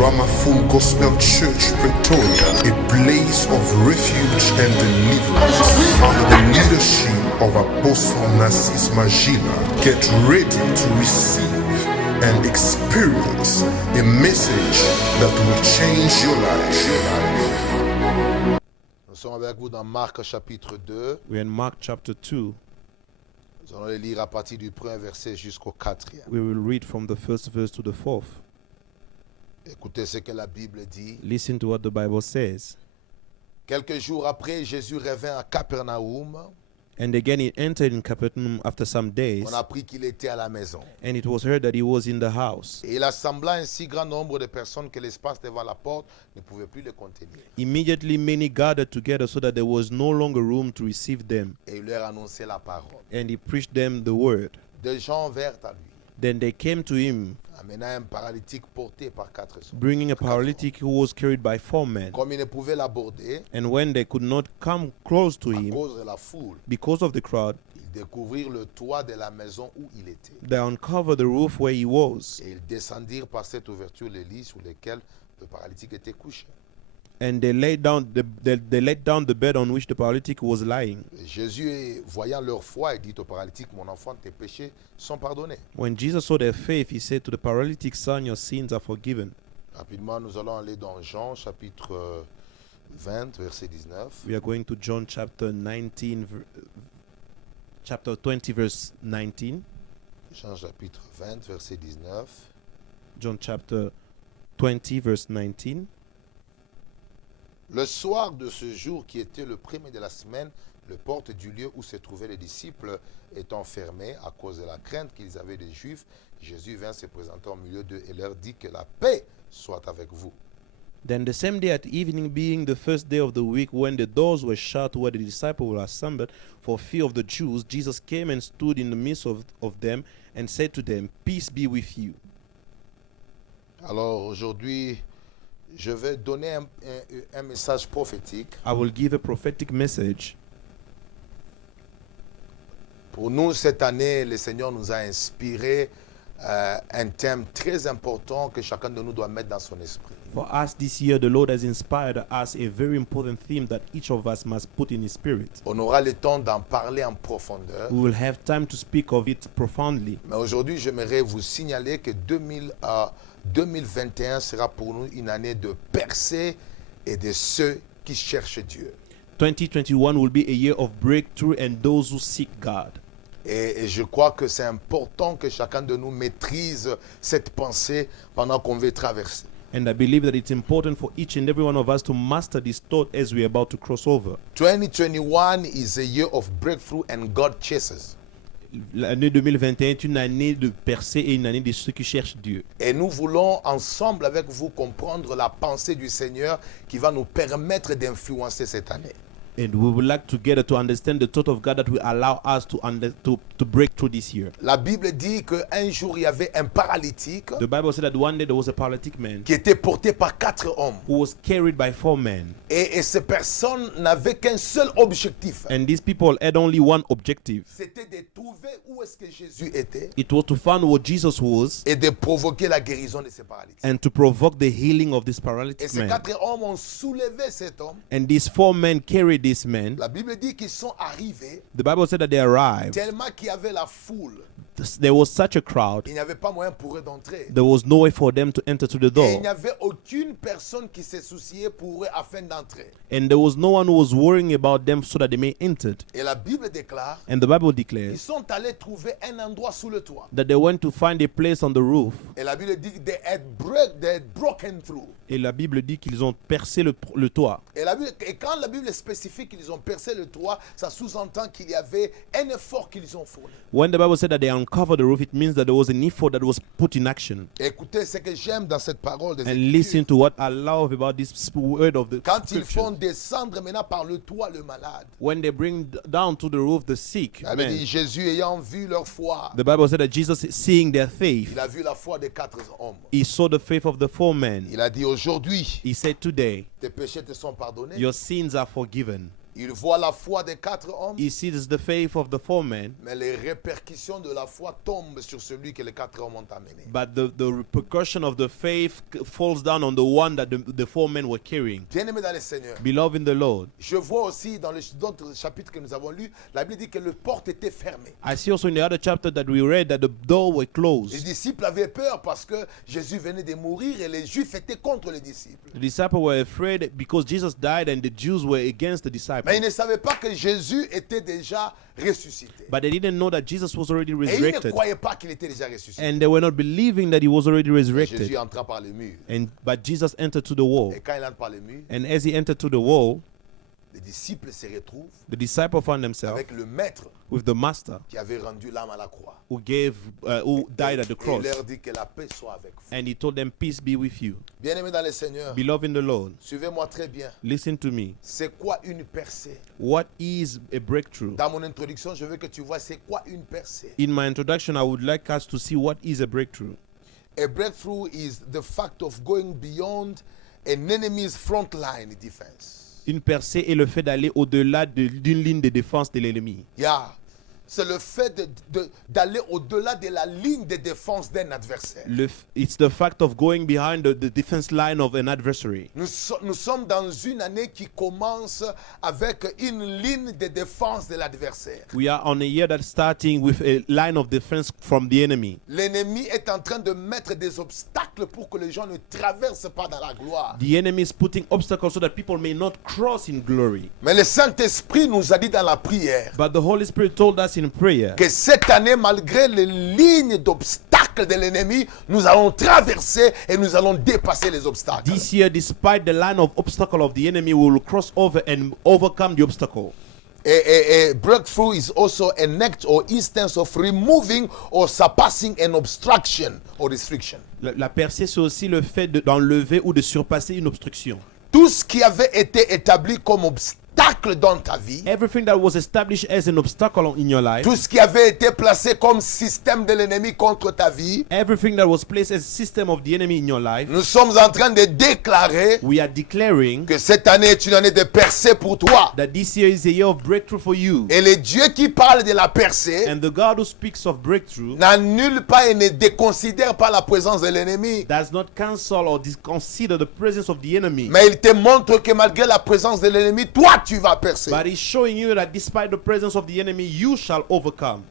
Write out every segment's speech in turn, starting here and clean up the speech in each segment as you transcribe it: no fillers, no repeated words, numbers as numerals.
Rama Full Gospel Church, Pretoria, a place of refuge and deliverance. Under the leadership of Apostle Narcisse Magila, get ready to receive and experience a message that will change your life. Nous sommes avec vous dans Marc chapitre 2. We're in Mark chapter 2. Nous allons les lire à partir du premier verset jusqu'au quatrième. We will read from the first verse to the fourth. Écoutez ce que la Bible dit. Listen to what the Bible says. Quelques jours après, Jésus revint à Capernaum. And again he entered in Capernaum after some days, On apprit qu'il était à la maison. and it was heard that he was in the house. Et il assembla un si grand nombre de personnes que l'espace devant la porte ne pouvait plus les contenir. Immediately many gathered together so that there was no longer room to receive them, Et il leur annonçait la parole. and he preached them the word. Des gens vinrent à lui, Then they came to him, amenant un paralytique porté par 4 hommes. bringing a paralytic who was carried by 4 men. Comme ils ne pouvaient l'aborder And when they could not come close to à him cause de la foule, because of the crowd, ils découvrirent le toit de la maison où il était. they uncovered the roof where he was, Et ils descendirent par cette ouverture les lits sur lesquels le paralytique était couché. and they laid down the bed on which the paralytic was lying. Et Jésus, voyant leur foi, il dit au paralytique, mon enfant, tes péchés sont pardonnés. When Jesus saw their faith, he said to the paralytic, son, your sins are forgiven. Rapidement, nous allons aller dans Jean chapitre 20, verset 19. We are going to John chapter 19, chapter 20, verse 19. Jean chapitre 20, verset 19. John chapter 20, verse 19. Le soir de ce jour qui était le premier de la semaine, les portes du lieu où se trouvaient les disciples étant fermées à cause de la crainte qu'ils avaient des Juifs, Jésus vint se présenter au milieu d'eux et leur dit que la paix soit avec vous. Then the same day at evening, being the first day of the week, when the doors were shut where the disciples were assembled for fear of the Jews, Jesus came and stood in the midst of them and said to them, peace be with you. Alors aujourd'hui, je vais donner un message prophétique. I will give a prophetic message. Pour nous, cette année, le Seigneur nous a inspiré un thème très important que chacun de nous doit mettre dans son esprit. For us this year, the Lord has inspired us a very important theme that each of us must put in his spirit. On aura le temps d'en parler en profondeur. We will have time to speak of it profoundly. Mais aujourd'hui, j'aimerais vous signaler que 2021 sera pour nous une année de percée et de ceux qui cherchent Dieu. 2021 will be a year of breakthrough and those who seek God. Et je crois que c'est important que chacun de nous maîtrise cette pensée pendant qu'on veut traverser. And I believe that it's important for each and every one of us to master this thought as we are about to cross over. 2021 is a year of breakthrough and God chases. L'année 2021 est une année de percée et une année de ceux qui cherchent Dieu. Et nous voulons ensemble avec vous comprendre la pensée du Seigneur qui va nous permettre d'influencer cette année. And we would like together to understand the thought of God that will allow us to break through this year. La Bible dit qu'un jour il y avait un paralytique The Bible said that one day there was a paralytic man qui était porté par 4 hommes. who was carried by 4 men. Et ces personnes n'avaient qu'un seul objectif. And these people had only one objective. C'était de trouver où est-ce que Jésus était It was to find what Jesus was et de provoquer la guérison de ces paralytiques. and to provoke the healing of this Et paralytic ces man. 4 hommes ont soulevé cet homme. And these 4 men carried this man. La Bible dit qu'ils sont arrivés The Bible said that they arrived. tellement qu'il y avait la foule. There was such a crowd. Il n'y avait pas moyen pour eux d'entrer. There was no way for them to enter to the Et il door. n'y avait aucune personne qui se souciait pour eux afin d'entrer. And there was no one who was worrying about them so that they may enter. Et la Bible déclare, And the Bible ils declares sont allés trouver un endroit sous le toit. that they went to find a place on the roof. Et la Bible dit they had broken through. Et la Bible dit qu'ils ont percé le toit. Et quand la Bible spécifie qu'ils ont percé le toit, ça sous-entend qu'il y avait un effort qu'ils ont fourni. When the Bible said that they uncovered the roof, it means that there was an effort that was put in action. Écoutez ce que j'aime dans cette parole des And Écritures. listen to what I love about this word of the Quand ils font scriptures. descendre maintenant par le toit le malade. When they bring down to the roof the sick La Bible dit man, Jésus ayant vu leur foi, the Bible said that Jesus, seeing their faith, il a vu la foi des 4 hommes. he saw the faith of the 4 men. Il a dit aujourd'hui, He said, today, tes péchés te sont pardonnés. your sins are forgiven. Il voit la foi des 4 hommes, He sees the faith of the 4 men, mais les répercussions de la foi tombent sur celui que les 4 hommes ont amené. but the repercussion of the faith falls down on the one that the 4 men were carrying. Bien-aimés dans le Seigneur, Beloved in the Lord, je vois aussi dans les autres chapitres que nous avons lus, la Bible dit que les portes étaient fermées. I see also in the other chapter that we read that the door were Les closed. disciples avaient peur parce que Jésus venait de mourir et les Juifs étaient contre les disciples. The disciples were afraid because Jesus died and the Jews were against the disciples. Mais ils ne savaient pas que Jésus était déjà ressuscité. But they didn't know that Jesus was already Et ils ne resurrected. croyaient pas qu'il était déjà ressuscité. And they were not believing that he was already Jésus resurrected. entra par les murs. But Jesus entered to the wall. Et quand il entre par les murs, And as he entered to the wall, les disciples se retrouvent the disciples found themselves avec le maître with the master qui avait rendu l'âme à la croix. who died at the Et il cross. leur dit que la paix soit avec vous. And he told them, peace be with you. Bien-aimés dans le Seigneur, Beloved in the Lord, suivez-moi très bien. listen to me. C'est quoi une percée? What is a breakthrough? Dans mon introduction, je veux que tu vois c'est quoi une percée. In my introduction, I would like us to see what is a breakthrough. A breakthrough is the fact of going beyond an enemy's front line defense. Une percée est le fait d'aller au-delà d'une ligne de défense de l'ennemi. Yeah. C'est le fait d'aller au-delà de la ligne de défense d'un adversaire. It's the fact of going behind the defense line of an adversary. Nous sommes dans une année qui commence avec une ligne de défense de l'adversaire. We are on a year that's starting with a line of defense from the enemy. L'ennemi est en train de mettre des obstacles pour que les gens ne traversent pas dans la gloire. The enemy is putting obstacles so that people may not cross in glory. Mais le Saint-Esprit nous a dit dans la prière But the Holy Spirit told us in prayer que cette année, malgré les lignes d'obstacles de l'ennemi, nous allons traverser et nous allons dépasser les obstacles. this year, despite the line of obstacle of the enemy, we will cross over and overcome the obstacle. A breakthrough is also an act or instance of removing or surpassing an obstruction or restriction. La percée, c'est aussi le fait d'enlever ou de surpasser une obstruction. Tout ce qui avait été établi comme obstacle dans ta vie, Everything that was established as an obstacle in your life, tout ce qui avait été placé comme système de l'ennemi contre ta vie, everything that was placed as system of the enemy in your life, nous sommes en train de déclarer we are declaring que cette année est une année de percée pour toi. that this year is a year of breakthrough for you. Et le Dieu qui parle de la percée And the God who speaks of breakthrough n'annule pas et ne déconsidère pas la présence de l'ennemi. does not cancel or disconsider the presence of the enemy. Mais il te montre que malgré la présence de l'ennemi, toi tu vas percer. But he's showing you that despite the presence of the enemy, you shall overcome.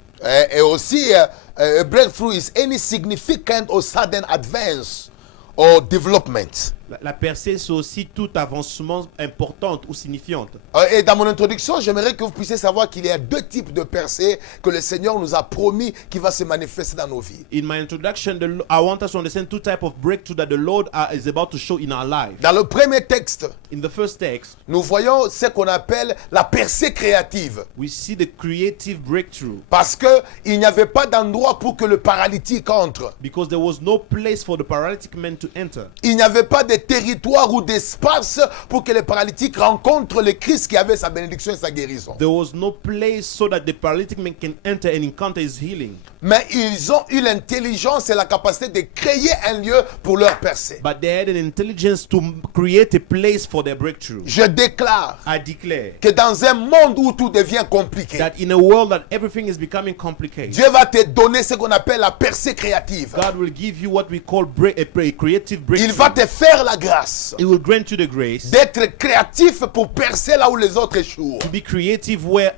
Et aussi, a breakthrough is any significant or sudden advance or development. La percée, c'est aussi tout avancement importante ou signifiante. Et dans mon introduction, j'aimerais que vous puissiez savoir qu'il y a 2 types de percées que le Seigneur nous a promis qui va se manifester dans nos vies. In my introduction, I want us to understand 2 types of breakthrough that the Lord is about to show in our life. Dans le premier texte, In the first text, nous voyons ce qu'on appelle la percée créative. we see the creative breakthrough Parce qu'il n'y avait pas d'endroit pour que le paralytique entre. because there was no place for the paralytic man to enter. Il n'y avait pas de territoire ou d'espace pour que les paralytiques rencontrent le Christ qui avait sa bénédiction et sa guérison. There was no place so that the paralytic man can enter and encounter his healing. Mais ils ont eu l'intelligence et la capacité de créer un lieu pour leur percée. But they had an intelligence to create a place for their breakthrough. Je déclare I declare que dans un monde où tout devient compliqué, that in a world that everything is becoming complicated, Dieu va te donner ce qu'on appelle la percée créative. God will give you what we call a creative Il va breakthrough. te faire la grâce He will grant you the grace d'être créatif pour percer là où les autres échouent. to be creative where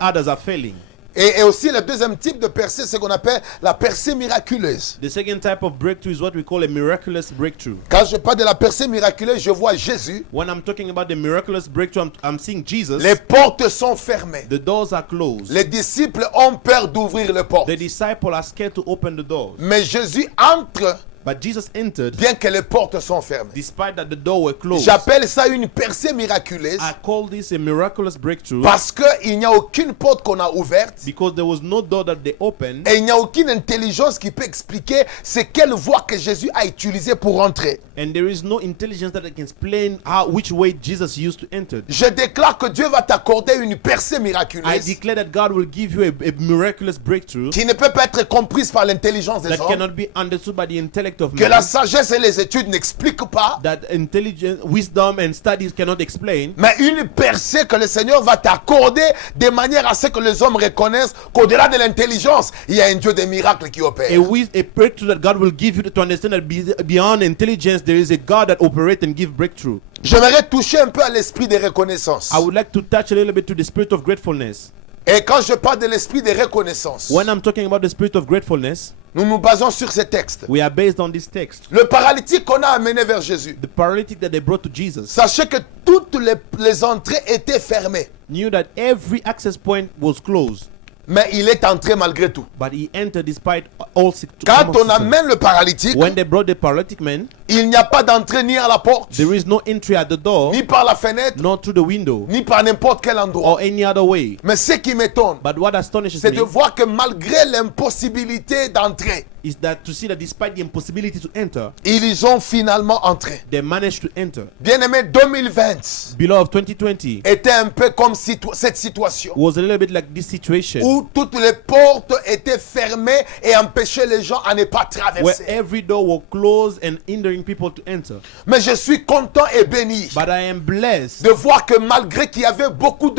others are failing. Et aussi le deuxième type de percée, c'est ce qu'on appelle la percée miraculeuse. The second type of breakthrough is what we call a miraculous breakthrough. Quand je parle de la percée miraculeuse, je vois Jésus. When I'm talking about the miraculous breakthrough, I'm seeing Jesus. Les portes sont fermées. The doors are closed. Les disciples ont peur d'ouvrir les portes. The disciples are scared to open the doors. Mais Jésus entre, But Jesus entered bien que les portes sont fermées. despite that the door were closed. J'appelle ça une percée miraculeuse I call this a miraculous breakthrough parce qu'il n'y a aucune porte qu'on a ouverte because there was no door that they opened et il n'y a aucune intelligence qui peut expliquer c'est quelle voie que Jésus a utilisée pour entrer. and there is no intelligence that can explain which way Jesus used to enter. Je déclare que Dieu va t'accorder une percée I miraculeuse declare that God will give you a miraculous breakthrough qui ne peut pas être comprise par l'intelligence des that hommes, cannot be understood by the intelligence intellect of que la man sagesse et les études n'expliquent pas, that intelligence, wisdom, and studies cannot explain, mais une percée que le Seigneur va t'accorder de manière à ce que les hommes reconnaissent qu'au-delà de l'intelligence, il y a un Dieu des miracles qui opère. a breakthrough that God will give you to understand that beyond intelligence there is a God that operates and gives breakthrough. J'aimerais toucher un peu à l'esprit de reconnaissance. I would like to touch a little bit to the spirit of gratefulness. Et quand je parle de l'esprit de reconnaissance, When I'm talking about the spirit of gratefulness, nous nous basons sur ces textes. we are based on this text. Le paralytique qu'on a amené vers Jésus, The paralytic that they brought to Jesus sachez que toutes les entrées étaient fermées, knew that every access point was closed, mais il est entré malgré tout. but he entered despite all Quand on amène le paralytique, When they brought the paralytic man, il n'y a pas d'entrée ni à la porte, there is no entry at the door, ni par la fenêtre, nor through the window, ni par n'importe quel endroit. or any other way. Mais ce qui m'étonne, But what astonishes c'est me de voir que malgré l'impossibilité d'entrer, is that to see that despite the impossibility to enter, ils ont finalement entré. they managed to enter. Bien-aimé, 2020 Beloved, 2020 était un peu comme cette situation was a little bit like this situation où toutes les portes étaient fermées et empêchaient les gens à ne pas where traverser. every door was closed and hindering people to enter. Mais je suis content et béni But I am blessed de voir que malgré qu'il y avait beaucoup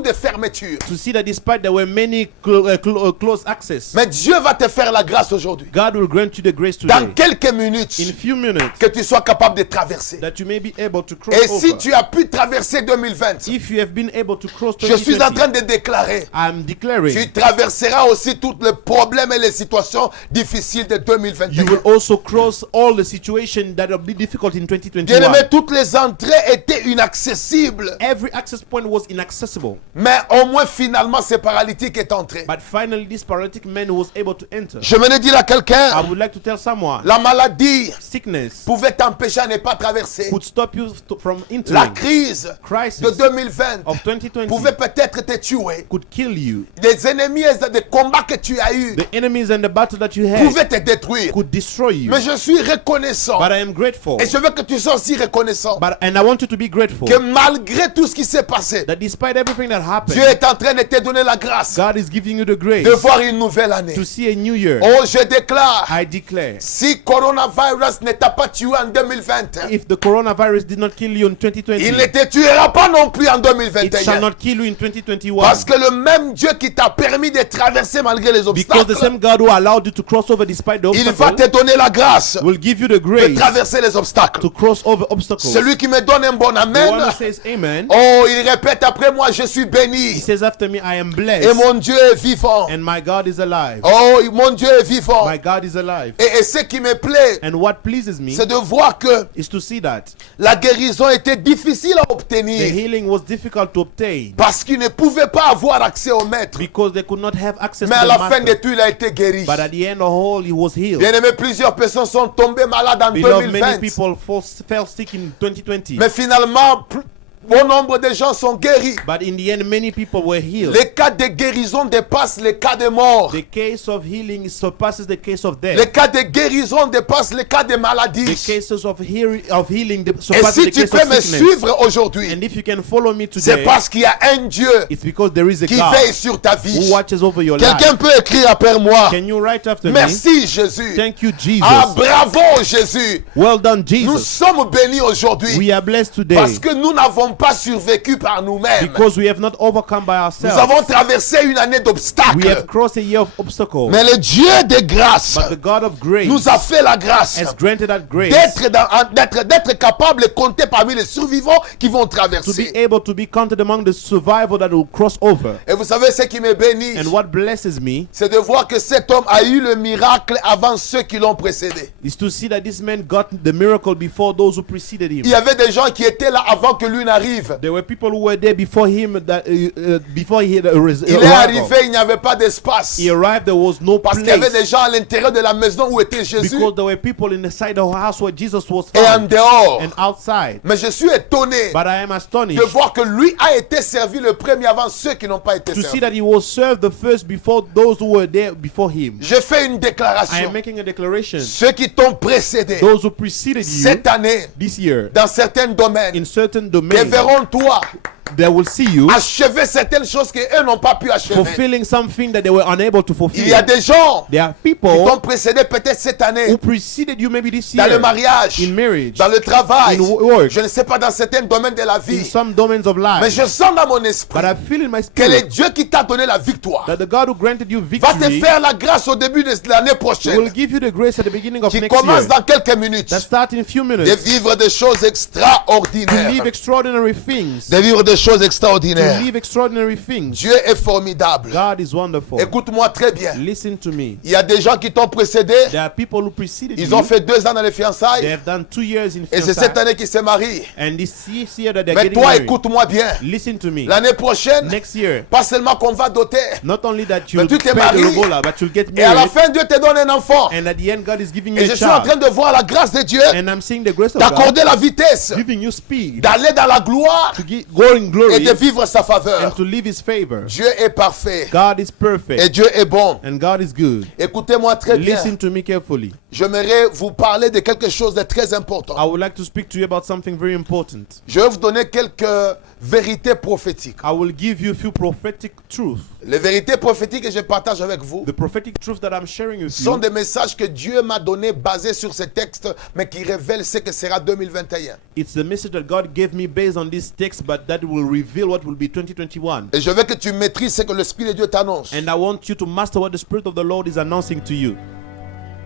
de fermetures, to see that despite there were many closed access, mais Dieu va te faire la grâce aujourd'hui. God will grant you the grace Dans today, quelques minutes, in few minutes, que tu sois capable de traverser. that you may be able to cross Et si over. tu as pu traverser 2020, If you have been able to cross je suis en 2020, train de déclarer, I'm declaring tu traverseras aussi tous les problèmes et les situations difficiles de you 2021. will also cross all the situation that will be difficult in 2021. Bien-aimé, toutes les entrées étaient inaccessibles. Every access point was inaccessible, Mais au moins finalement ce paralytique est entré. but finally this paralytic man was able to enter. Je venais dire à I quelqu'un, would like to tell someone, la maladie sickness pouvait t'empêcher à ne pas traverser. could stop you from La entering. crise Crisis de 2020 of 2020 pouvait peut-être te tuer. could kill you. Des ennemis et des combats que tu as eus The enemies and the battle that you had pouvaient te détruire. could destroy you. Mais je suis reconnaissant. But I am grateful. Et je veux que tu sois aussi reconnaissant And I want you to be grateful que malgré tout ce qui s'est passé, that despite everything that happened, Dieu est en train de te donner la grâce God is giving you the grace de voir une nouvelle année. to see a new year. Oh, je déclare, I declare, si coronavirus ne t'a pas tué en 2020, if the coronavirus did not kill you in 2020, il ne te tuera pas non plus en it shall 2021. not kill you in 2021. Parce que le même Dieu qui t'a permis de traverser malgré les Because the obstacles, same God who allowed you to cross over despite the il va obstacle te donner la grâce will give you the de grace traverser les obstacles. to cross over obstacles. Celui qui me donne un bon The one amen, who says amen, oh, il répète après moi, je suis he béni says after me, I am et blessed mon Dieu est vivant. and my God is alive. Oh, mon Dieu est vivant. My God is alive. Et ce qui me plaît, And what pleases me c'est de voir que is to see that la guérison était difficile à the obtenir healing was difficult to obtain parce qu'il ne pouvait pas avoir accès au maître. because they could not have access Mais to à the la fin de master. tout, il a été guéri. But at the end of all, he was healed. Bien aimé, plusieurs personnes sont tombées malades en Beloved, many 2020. people fell sick in 2020. Mais finalement, bon nombre de gens sont guéris. But in the end, many people were healed. Les cas de guérison dépassent les cas de mort. The case of healing surpasses the case of Les death. cas de guérison dépassent les cas de The maladie. cases of healing Et surpasses si the tu case peux of me sickness. suivre aujourd'hui, And if you can follow me c'est today, parce qu'il y a un Dieu it's because there is a qui God veille sur ta vie. who watches over your life. Quelqu'un peut écrire après moi. Can you write after me? Merci Jésus. Thank you, Jesus. Ah, bravo Jésus. Well done, Nous Jesus. sommes bénis aujourd'hui We are blessed today parce que nous n'avons pas survécu par nous-mêmes. because we have not overcome by Nous ourselves. avons traversé une année We have d'obstacles. crossed a year of obstacles. Mais le Dieu de grâce But the God of grace nous a fait la grâce has granted that grace d'être capable de compter parmi les survivants qui vont to be traverser. able to be counted among the survivors that will cross over. Et vous savez ce qui me bénit, And what blesses me c'est de voir que cet homme a eu le miracle avant ceux qui l'ont précédé. is to see that this man got the miracle before those who preceded him. Il y avait des gens qui étaient là avant que lui n'arrive. There were people who were there before him that before he had Il est arrivé, il n'y avait pas d'espace. He arrived, there was no Parce qu'il y avait des place gens à l'intérieur de la maison où était Jésus because there were people in the side of the house where Jesus was et en found dehors. and outside. Mais je suis étonné But I am de astonished voir que lui a été servi le premier avant ceux qui n'ont pas été to see servis. that he was served the first before those who were there before him. Je fais une I déclaration. am making a declaration. Ceux qui t'ont précédé Those who preceded you cette année this year dans certains domaines in certain te domains, verront toi they will see you achever certaines choses qu'eux n'ont pas pu achever. fulfilling something that they were unable to Il y a fulfill. des gens There are qui people t'ont précédé peut-être cette année who preceded you maybe this dans le year mariage, in marriage, dans le travail, in work, je ne sais pas, dans certains domaines de la in vie. some domains of Mais life. je sens dans mon esprit But I feel in my que le spirit Dieu qui t'a donné la victoire that the God who granted you va te victory faire la grâce au début de l'année will prochaine, give you the grace at the beginning of qui next commence year dans quelques minutes, that start in a few de minutes vivre des choses to extraordinaires. live extraordinary things. De vivre des choses To extraordinaires. live extraordinary things. Dieu est formidable. God is wonderful. Écoute-moi très bien. Listen to me. Il y a des gens qui t'ont précédé. There are people who preceded Ils you. ont fait 2 ans dans les They fiançailles. have done 2 years in Et c'est cette fiançailles. année qu'ils se marient. And this year that they're Mais getting toi, married. écoute-moi bien. Listen to me. L'année prochaine, Next year, pas seulement qu'on va doter. not only that Mais you'll tu pay te the maries. lobola, but you'll get Et à la married. fin, Dieu te donne un enfant. And at the end, God is giving Et you je a suis en child. train de voir la grâce de Dieu And I'm seeing the grace of God d'accorder la vitesse, giving you speed d'aller dans la gloire to go in et glory de vivre sa and faveur. to live His favor. Dieu est parfait God is et perfect Dieu est bon. and God is good. Écoutez-moi très bien. Listen to me carefully. J'aimerais vous parler de quelque chose de très I important. would like to speak to you about something very important. Je vais vous donner quelques vérités prophétiques. I will give you a few prophetic truths. Les vérités prophétiques que je partage avec vous The prophetic truths that I'm sharing with sont you des messages que Dieu m'a donnés basés sur ces textes, mais qui révèlent ce que sera 2021. it's the message that God gave me based on this text, but that will reveal what will be 2021. Et je veux que tu maîtrises ce que l'Esprit de Dieu t'annonce. And I want you to master what the Spirit of the Lord is announcing to you.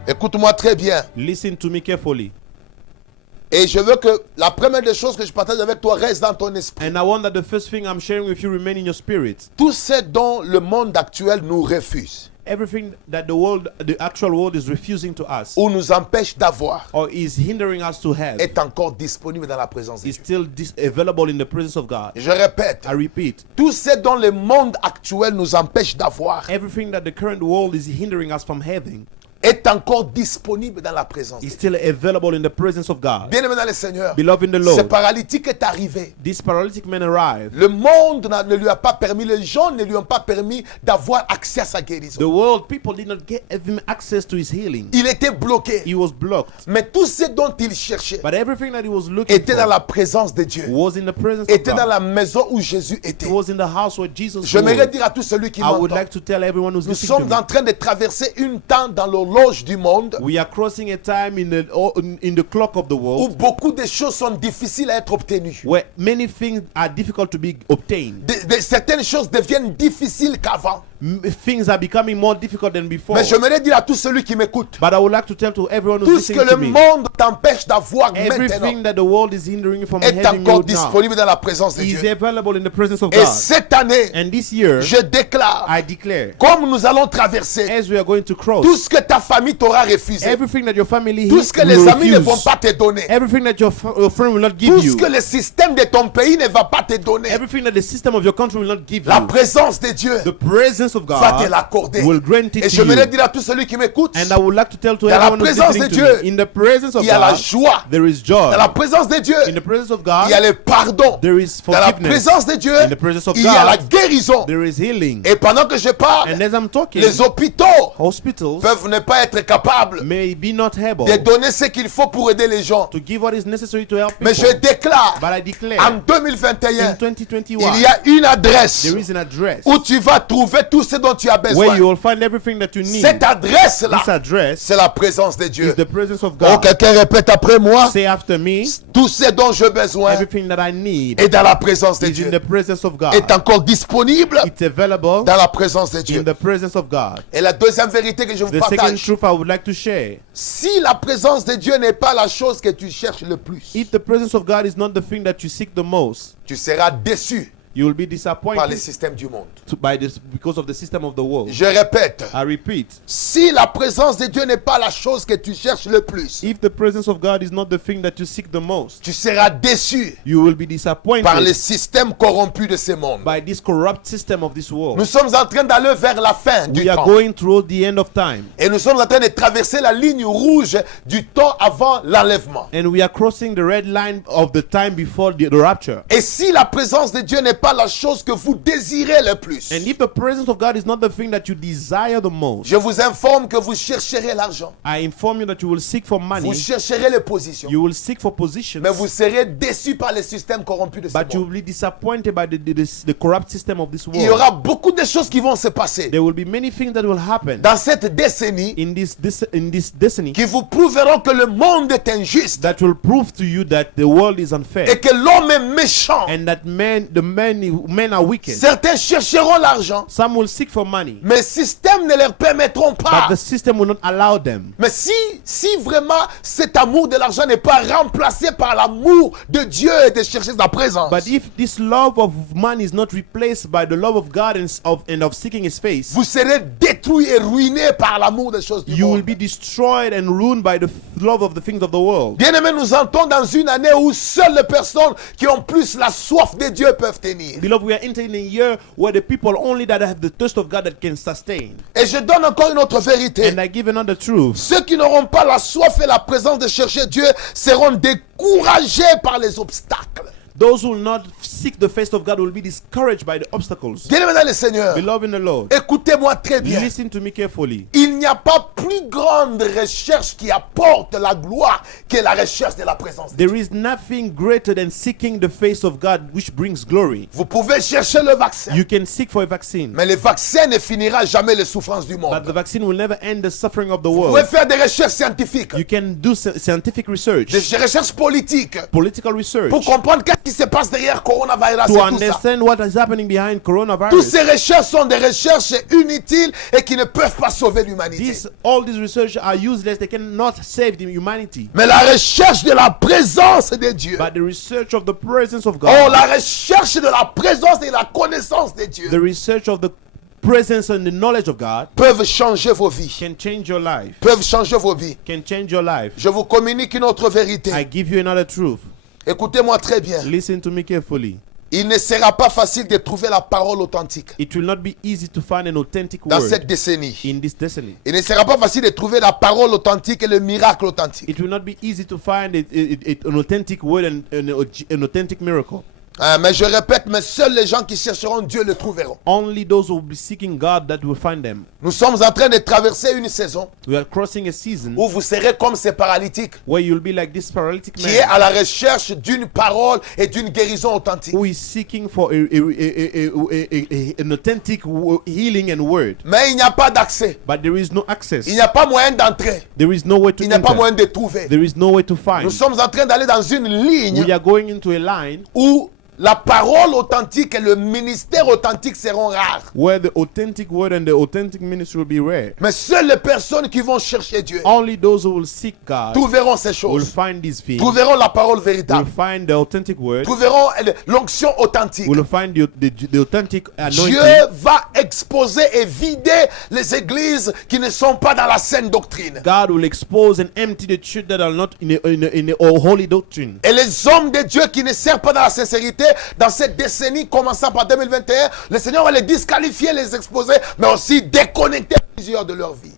Écoute-moi très bien. Listen to me carefully. Et je veux que la première des choses que je partage avec toi reste dans ton esprit. And I want that the first thing I'm sharing with you remain in your spirit. Tout ce dont le monde actuel nous refuse Everything that the actual world is refusing to us ou nous empêche d'avoir or is hindering us to have est encore disponible dans la présence de is Dieu. still available in the presence of God. Je répète, I repeat, tout ce dont le monde actuel nous empêche d'avoir everything that the current world is hindering us from having est encore disponible dans la présence de is Dieu. still available in the presence of God. Bien-aimé dans le Seigneur, Beloved in the ce Lord, paralytique est arrivé. this paralytic man arrived. Le monde ne lui a pas permis, les gens ne lui ont pas permis d'avoir accès à sa guérison. The world people did not give him access to his healing. Il était bloqué. He was blocked. Mais tout ce dont il cherchait But everything that he was looking était dans for la présence de Dieu. was in the presence of Était dans God. la maison où Jésus It était. was in the house where Jesus J'aimerais was. dire à tout celui qui I would m'entend, like to tell everyone who's nous listening to sommes me, en train de traverser une temps dans l'horloge du monde we are crossing a time in the clock of the où world beaucoup de choses sont difficiles à être obtenues. where many things are difficult to be obtained. Certaines choses deviennent difficiles qu'avant. Things are becoming more difficult than before. Mais j'aimerais dire à tout celui qui m'écoute, But I would like to tell to everyone who's tout ce que listening le to me, monde t'empêche d'avoir everything maintenant that the world is hindering you from est having encore you now disponible dans la présence de is Dieu. available in the presence of Et God. cette année, And this year, je déclare, I declare, comme nous allons traverser, as we are going to cross, tout ce que ta famille t'aura refusé, everything that your family tout ce que will les amis ne vont refuse, pas te donner, everything that your friend will not give tout ce you, que le système de ton pays ne va pas te donner, everything that the system of your country will not give la you, présence de Dieu the presence of va te God l'accorder. will grant it Et to j'aimerais you. dire à tout celui qui m'écoute, And I would like to tell to Dans la everyone who's présence listening de to Dieu, me, in the presence of il y a la God, joie. there is joy. Dans la présence de Dieu, In the presence of il God, y a le pardon. there is Dans la forgiveness. présence de Dieu, In the presence of il y a la God, guérison. there is healing. Et pendant que je parle, And as I'm talking, les hôpitaux hospitals peuvent ne pas être capables may be not able de donner ce qu'il faut pour aider les gens. to give what is necessary to help Mais people. je déclare, But I declare, en 2021, in 2021, il y a une adresse there is an address où tu vas trouver tout ce dont tu as where besoin. you will find everything that you need. Cette adresse-là, This address c'est la présence de is Dieu. the presence of Oh, God. quelqu'un répète après moi. Say after me, Tout ce dont j'ai besoin everything that I need est dans la présence de is in Dieu. the presence of God. Est encore disponible It's available dans la présence de Dieu. in the presence of God. Et la deuxième vérité que je vous The second partage, truth I would like to share, si la présence de Dieu n'est pas la chose que tu cherches le plus, if the presence of God is not the thing that you seek the most, tu seras déçu you will be par les disappointed systèmes du monde. because of the system of the world. Je répète, I repeat, si la présence de Dieu n'est pas la chose que tu cherches le plus, if the presence of God is not the thing that you seek the most, tu seras déçu you will be par les disappointed systèmes corrompus de ce monde. by this corrupt system of this Nous world. sommes en train d'aller vers la fin du We are temps. going through the end of time, Et nous sommes en train de traverser la ligne rouge du temps avant l'enlèvement. and we are crossing the red line of the time before the rapture. Et si la présence de Dieu n'est pas pas la chose que vous désirez le plus, And if the presence of God is not the thing that you desire the most, je vous informe que vous chercherez l'argent. I inform you that you will seek for money, Vous chercherez les positions. you will seek for positions, Mais vous serez déçus par les systèmes corrompus de ce but you monde. will be disappointed by the corrupt system of this Il y world. aura beaucoup de choses qui vont se passer There will be many things that will happen dans cette décennie in this destiny qui vous prouveront que le monde est injuste that will prove to you that the world is unfair et que l'homme est méchant. and that men are wicked. Certains chercheront l'argent, Some will seek for money, mais les systèmes ne leur permettront but pas. the system will not allow them. Mais si vraiment cet amour de l'argent n'est pas remplacé par l'amour de Dieu et de chercher sa présence, But if this love of money is not replaced by the love of God and of seeking His face, vous serez détruits et ruinés par l'amour des choses du you will monde. be destroyed and ruined by the love of the things of the world. Bien-aimés, nous entrons dans une année où seules les personnes qui ont plus la soif de Dieu peuvent tenir. Beloved, we are entering a year where the people only that have the thirst of God that can sustain. Et je donne encore une autre vérité. And I give another truth. Ceux qui n'auront pas la soif et la présence de chercher Dieu seront découragés par les obstacles. Those who will not seek the face of God will be discouraged by the obstacles. Bien-aimés dans le Seigneur, Beloved in the Lord, écoutez-moi très bien. listen to me carefully. Il n'y a pas plus grande recherche qui apporte la gloire que la recherche de la présence de Dieu. There is nothing greater than seeking the face of God which brings glory. Vous pouvez chercher le vaccin, You can seek for a vaccine, mais le vaccin ne finira jamais les souffrances du but monde. the vaccine will never end the suffering of the Vous pouvez world. faire des recherches scientifiques, You can do scientific research, des recherches politiques, political research, pour comprendre qu'est-ce qui se passe derrière coronavirus to et tout ça. understand what is happening behind Toutes coronavirus. ces recherches sont des recherches inutiles et qui ne peuvent pas sauver l'humanité. All these research are useless. They cannot save the humanity. Mais la recherche de la présence de Dieu, But the research of the presence of oh, God, la recherche de la présence et la connaissance de Dieu the research of the presence and the knowledge of God peuvent changer vos vies, can change your life. peuvent changer vos vies. Can change your life. Je vous communique une autre vérité. I give you another truth. Écoutez-moi très bien. Listen to me carefully. Il ne sera pas facile de trouver la parole authentique It will not be easy to find an authentic dans word cette décennie. in this destiny. Il ne sera pas facile de trouver la parole authentique et le miracle authentique. It will not be easy to find an authentic word and an authentic miracle. Mais je répète, mais seuls les gens qui chercheront Dieu le trouveront. Only those who will be seeking God that will find them. Nous sommes en train de traverser une saison We are crossing a season où vous serez comme ces paralytiques where you'll be like this paralytic qui est man à la recherche d'une parole et d'une guérison authentique. who is seeking for an authentic healing and word. Mais il n'y a pas d'accès. But there is no access. Il n'y a pas moyen d'entrer. There is no way to Il n'y a pas enter. moyen de trouver. There is no way to find. Nous sommes en train d'aller dans une ligne We are going into a line où la parole authentique et le ministère authentique seront rares. where the authentic word and the authentic ministry will be rare. Mais seules les personnes qui vont chercher Dieu Only those who will seek God trouveront ces will choses. find these things, Trouveront la parole will véritable. find the authentic word, Trouveront l'onction authentique. will find the authentic anointing. Dieu va exposer et vider les églises qui ne sont pas dans la saine doctrine. God will expose and empty the church that are not in a holy doctrine. Et les hommes de Dieu qui ne servent pas dans la sincérité, dans cette décennie commençant par 2021, le Seigneur va les disqualifier, les exposer, mais aussi déconnecter plusieurs de leur vie.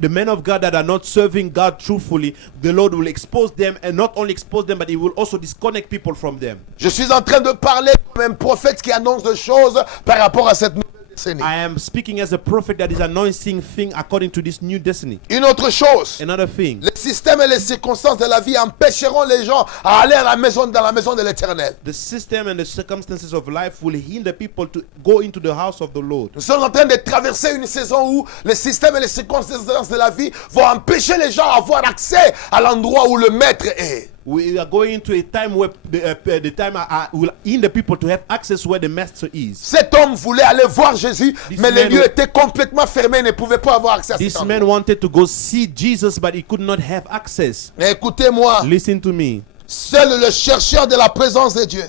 The men of God that are not serving God truthfully, the Lord will expose them, and not only expose them, but He will also disconnect people from them. Je suis en train de parler comme un prophète qui annonce des choses par rapport à cette nouvelle décennie. I am speaking as a prophet that is announcing things according to this new destiny. Une autre chose, Another thing, les systèmes et les circonstances de la vie empêcheront les gens à aller à la maison, dans la maison de l'Éternel. the system and the circumstances of life will hinder people to go into the house of the Lord. Nous sommes en train de traverser une saison où les systèmes et les circonstances de la vie vont empêcher les gens d'avoir accès à l'endroit où le maître est. We are going into a time where the time will hinder people to have access where the master is. Cet homme voulait aller voir Jésus, This mais les man lieux wa- étaient complètement fermés, il ne pouvait pas avoir accès à cet This endroit. man wanted to go see Jesus, but he could not have access. Mais écoutez-moi, Listen to me. seuls les chercheurs de la présence de Dieu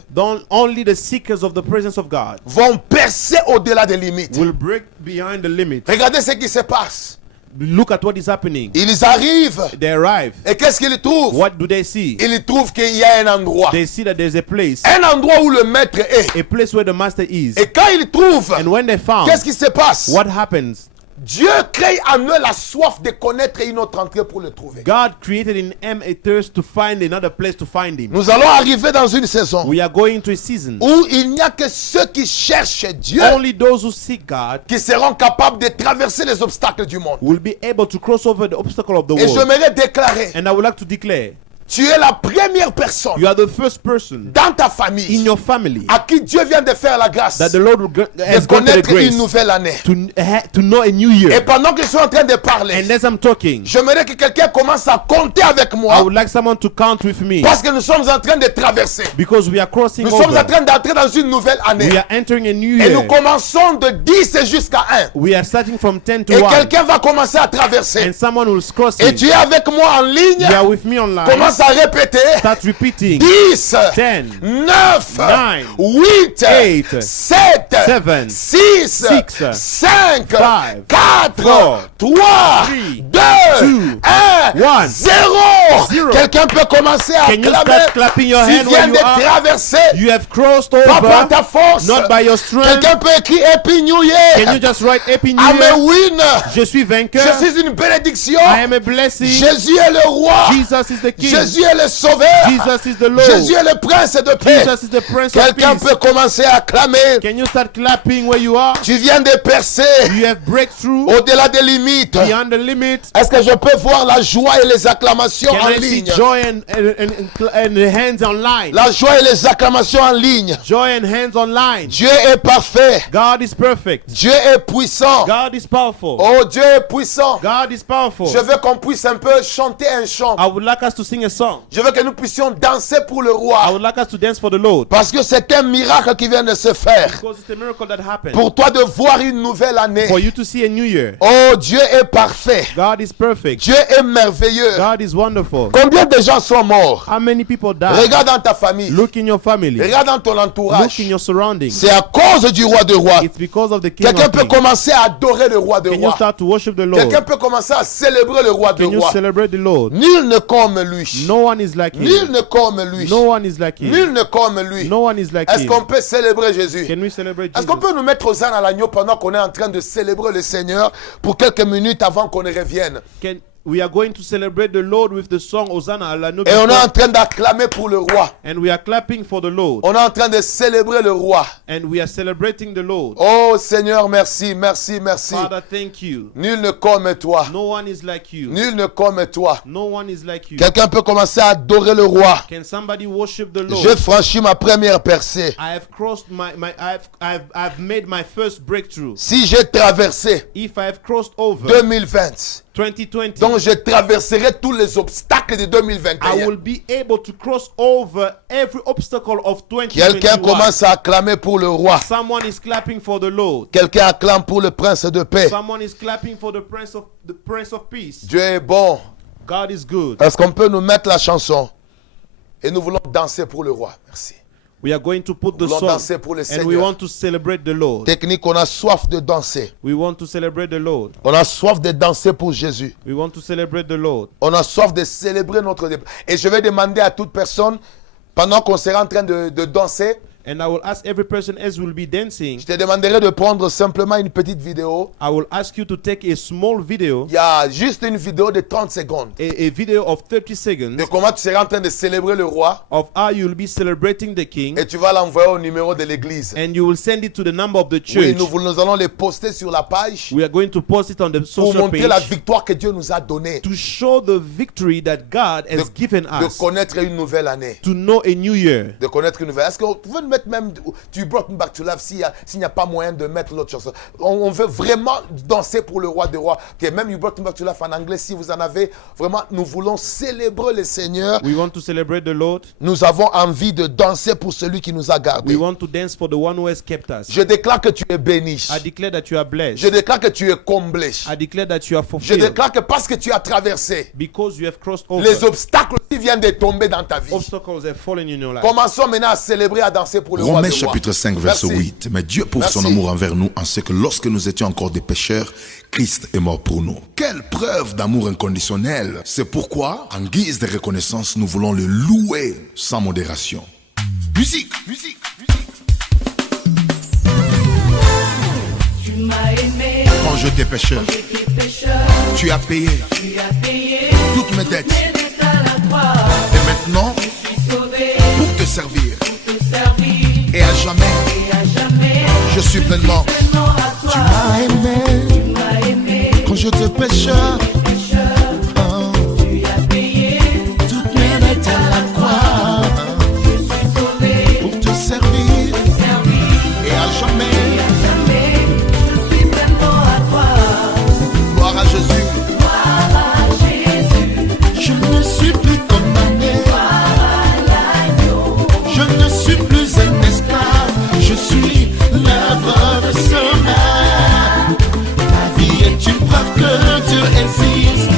Only the seekers of the presence of God vont percer au-delà des limites. will break behind the limit. Regardez ce qui se passe. Look at what is happening. Ils arrivent They arrive. et qu'est-ce qu'ils trouvent? What do they see? Ils trouvent qu'il y a un endroit. They see that there's a place Où le maître est. where the master is. Et quand ils trouvent, And when they found, qu'est-ce qui se passe? what happens? Dieu crée en eux la soif de connaître une autre entrée pour le trouver. God created in them a thirst to find another place to find him. Nous allons arriver dans une saison We are going to a season où il n'y a que ceux qui cherchent Dieu only those who seek God qui seront capables de traverser les obstacles du monde. will be able to cross over the obstacle of the Et world. j'aimerais déclarer, And I would like to declare, tu es la première personne you are the first person dans ta in famille your family à qui Dieu vient de faire la grâce that the Lord has de granted the connaître grace une nouvelle année. to know a new Et year. pendant que je suis en train de parler, And as I'm talking, j'aimerais que quelqu'un commence à compter avec I moi would like someone to count with me parce que nous sommes en train de traverser. because we are crossing Nous sommes en over. train d'entrer dans une nouvelle année. We are entering a new Et nous year. commençons de 10 jusqu'à 1. We are starting from 10 to Et 1. quelqu'un va commencer à traverser. And someone will cross Et it. tu es avec moi en ligne. You are with me online. Commence à répéter. Start repeating. 10, 10, 9, 9, 8, 8, 7, 7, 6, 6, 5, 5, 4, 4, 3, 3, 2, 2, 1, 1, 0. 0. Quelqu'un peut commencer à Can you clamer. start clapping your Tu hand viens where de you are? traverser. You have crossed Pas par over, ta force. not by your strength. Quelqu'un peut écrire Happy New Can Year. you just write Happy New I'm a Year? winner. Je suis vainqueur. Je suis une bénédiction. I am a blessing. Jésus est le roi. Jesus is the King. Jésus est le sauveur. Jesus is the Lord. Jésus est le prince de paix. Jesus is the Prince of Quelqu'un Peace. peut commencer à clamer. Can you start clapping where you are? Tu viens de percer You have breakthrough au-delà des limites. beyond the limit. Est-ce que je peux voir la joie et les acclamations Can en I see ligne? joy and hands online? La joie et les acclamations en ligne. Joy and hands online. Dieu est parfait. God is perfect. Dieu est puissant. God is powerful. Oh, Dieu est puissant. God is powerful. Je veux qu'on puisse un peu chanter un chant. I would like us to sing a song. Je veux que nous puissions danser pour le I roi. would like us to dance for the Lord. Parce que c'est un miracle qui vient de se faire. Because it's a miracle that happened. Pour toi de voir une nouvelle année. For you to see a new year. Oh, Dieu est parfait. God is perfect. Dieu est merveilleux. God is wonderful. Combien de gens sont morts? How many people died? Regarde dans ta famille. Look in your family. Regarde dans ton Look entourage. in your surroundings. C'est à cause du roi de rois. It's because of the King Quelqu'un of peut Kings. commencer à adorer le roi de Can you rois. start to worship the Lord? Quelqu'un peut commencer à célébrer le roi de Can you rois. celebrate the Lord? Nul ne comme lui. No one is like Nul him. ne comme lui. No one is like Nul him. ne comme lui. No one is like Est-ce him. qu'on peut célébrer Jésus? Can we celebrate Est-ce qu'on Jesus? peut nous mettre aux ânes à l'agneau pendant qu'on est en train de célébrer le Seigneur pour quelques minutes avant qu'on ne revienne? We are going to celebrate the Lord with the song Hosanna Alanu. Et on est en train d'acclamer pour le roi. And we are clapping for the Lord. On est en train de célébrer le roi. And we are celebrating the Lord. Oh Seigneur, merci, merci, merci. Father, thank you. Nul ne comme toi. No one is like you. Nul ne comme toi. No one is like you. Quelqu'un peut commencer à adorer le roi. Can somebody worship the Lord? J'ai franchi ma première percée. I have crossed I've made my first breakthrough. Si j'ai traversé If I have crossed over 2020, 2020, donc je traverserai tous les obstacles de I 2021. will be able to cross over every obstacle of Quelqu'un 2021. commence à acclamer pour le roi. Someone is clapping for the Lord. Quelqu'un acclame pour le prince de paix. Someone is clapping for the Prince of Peace. Dieu est bon. God is good. Est-ce qu'on peut nous mettre la chanson? Et nous voulons danser pour le roi. Merci. We are going to put the Nous voulons song danser pour le and we Seigneur. want to celebrate the Lord. Technique, on a soif de danser. We want to celebrate the Lord. On a soif de danser pour Jésus. We want to celebrate the Lord. On a soif de célébrer notre départ. Et je vais demander à toute personne, pendant qu'on sera en train de danser, And I will ask every person as will be dancing, je te demanderai de prendre simplement une petite vidéo. I will ask you to take a small video, Il y a juste une vidéo de 30 secondes a video of 30 seconds de comment tu seras en train de célébrer le roi. of how you'll be celebrating the King, Et tu vas l'envoyer au numéro de l'église. and you will send it to the number of the Oui, church. nous allons les poster sur la page We are going to post it on the pour social montrer la page victoire que Dieu nous a donnée. to show the victory that God has given De us connaître une nouvelle année. to know a new year. De connaître une nouvelle. Est-ce que vous pouvez nous mettre même tu brought me back to life s'il n'y a pas moyen de mettre l'autre chanson? On veut vraiment danser pour le roi des rois. Okay, même You Brought Me Back to Life en anglais, si vous en avez, vraiment, nous voulons célébrer le Seigneur. We want to celebrate the Lord. Nous avons envie de danser pour celui qui nous a We gardés. want to dance for the one who has kept us. Je déclare que tu es béni. I declare that you are blessed. Je déclare que tu es comblé. I declare that you are Je fulfilled déclare que parce que tu as traversé, because you have crossed over. les obstacles qui viennent de tomber dans ta vie. Obstacles have fallen in your life. Commençons maintenant à célébrer, à danser pour le roi Romains des rois. chapitre 5 verset Merci. 8. Mais Dieu prouve son Merci. amour envers nous en ce que lorsque nous étions encore des pécheurs, Christ est mort pour nous. Quelle preuve d'amour inconditionnel. C'est pourquoi, en guise de reconnaissance, nous voulons le louer sans modération. Musique, musique, musique. Tu m'as aimé. Quand j'étais pécheur, tu as payé toutes mes dettes. Et maintenant, pour te servir, et à jamais, je suis pleinement. Tu m'as aimé quand j'étais pécheur. Tu as payé Toutes mes dettes à la croix. Je suis sauvé Pour te servir, et à jamais. Je suis pleinement à toi. Gloire à Jésus. Gloire à Jésus. Je ne suis plus condamné. Gloire à l'agneau. Je ne suis plus un esclave. Je suis l'œuvre de ce main. Ma vie est une preuve que Dieu existe.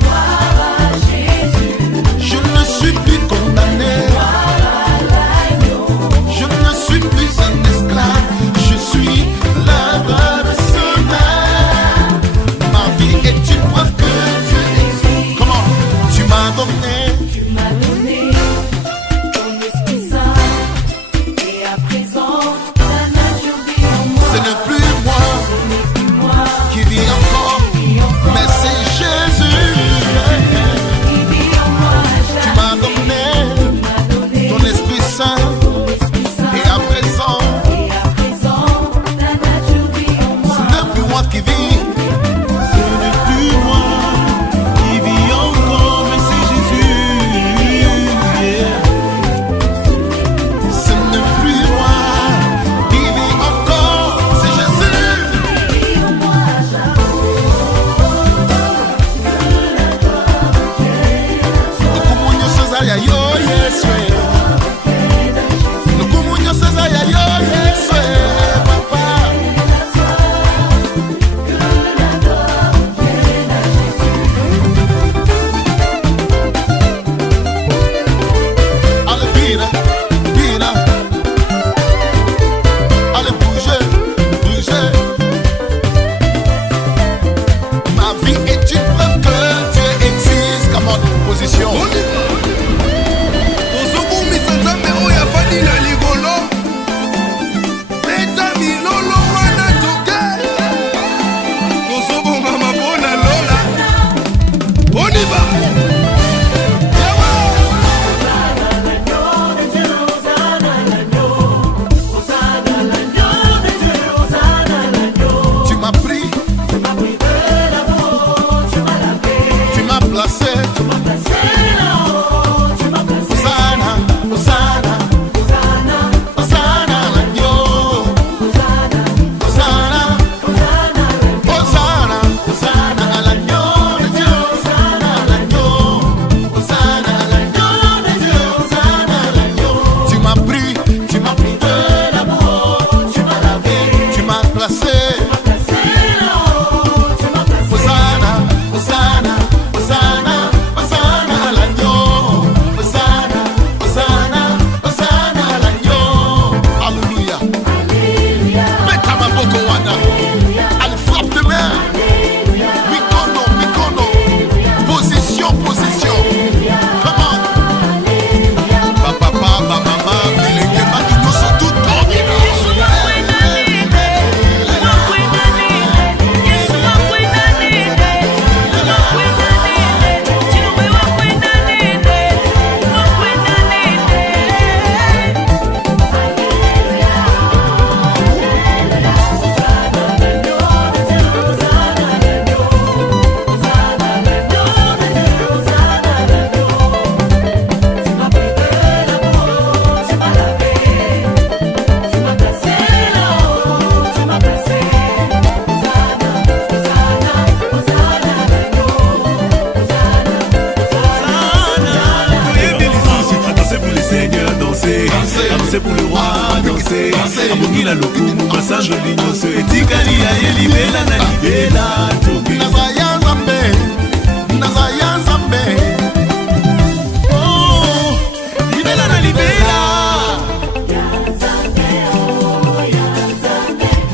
Gloire à Jésus. Je ne suis plus condamné. Gloire à l'agneau. Je ne suis plus un esclave. Je suis l'œuvre de ce main. Ma vie est une preuve que Dieu existe. Comment? Tu m'as donné. Tu m'as donné ton Esprit Saint. Et à présent, ta nature vit en moi. Ce n'est plus moi Ce n'est plus moi qui vis encore, mais c'est Jésus. qui vis en moi. Tu m'as donné ton Esprit Saint. Et à présent, Et à présent, ta nature vit en moi. ce n'est plus moi qui vis. Ce n'est plus moi qui vis encore, mais c'est Jésus. Yeah. Ce n'est plus moi qui vis encore, c'est Jésus. Vit en moi Lukumunyo César yo Yesu. Lukumunyo César yo Yesu. Papa. Allez, vira, vira. Allez, bougez, bougez. Ma vie est une preuve que Dieu existe. Comme en position. ozobumisa nzambe oyo afandi na ligolo leta milolo wana toke kozobongama mpo na lola oniba Tu m'as pris, tu m'as placé. Hosanna, Hosanna, Hosanna à l'agneau. Hosanna, Hosanna, Hosanna à l'agneau de Dieu. Hosanna à l'agneau. Hosanna à l'agneau de Dieu. Hosanna à l'agneau. Tu m'as pris de l'amour. Tu m'as lavé, tu m'as placé. Hosanna, Hosanna, Hosanna, Hosanna à l'agneau. Hosanna, Hosanna, Hosanna à l'agneau. Alléluia. Mets ma boko wana. Allez, frappe de main. Mikono, mikono. Position, position. Comment? Papa, papa, maman, délégué, maintenant sont toutes danser pour le roi, danser abongi na lokumu basanzo linyonso etikali ya elibela na libela tobi Nazaya Nzambe, Nazaya Nzambe. oh libela na libela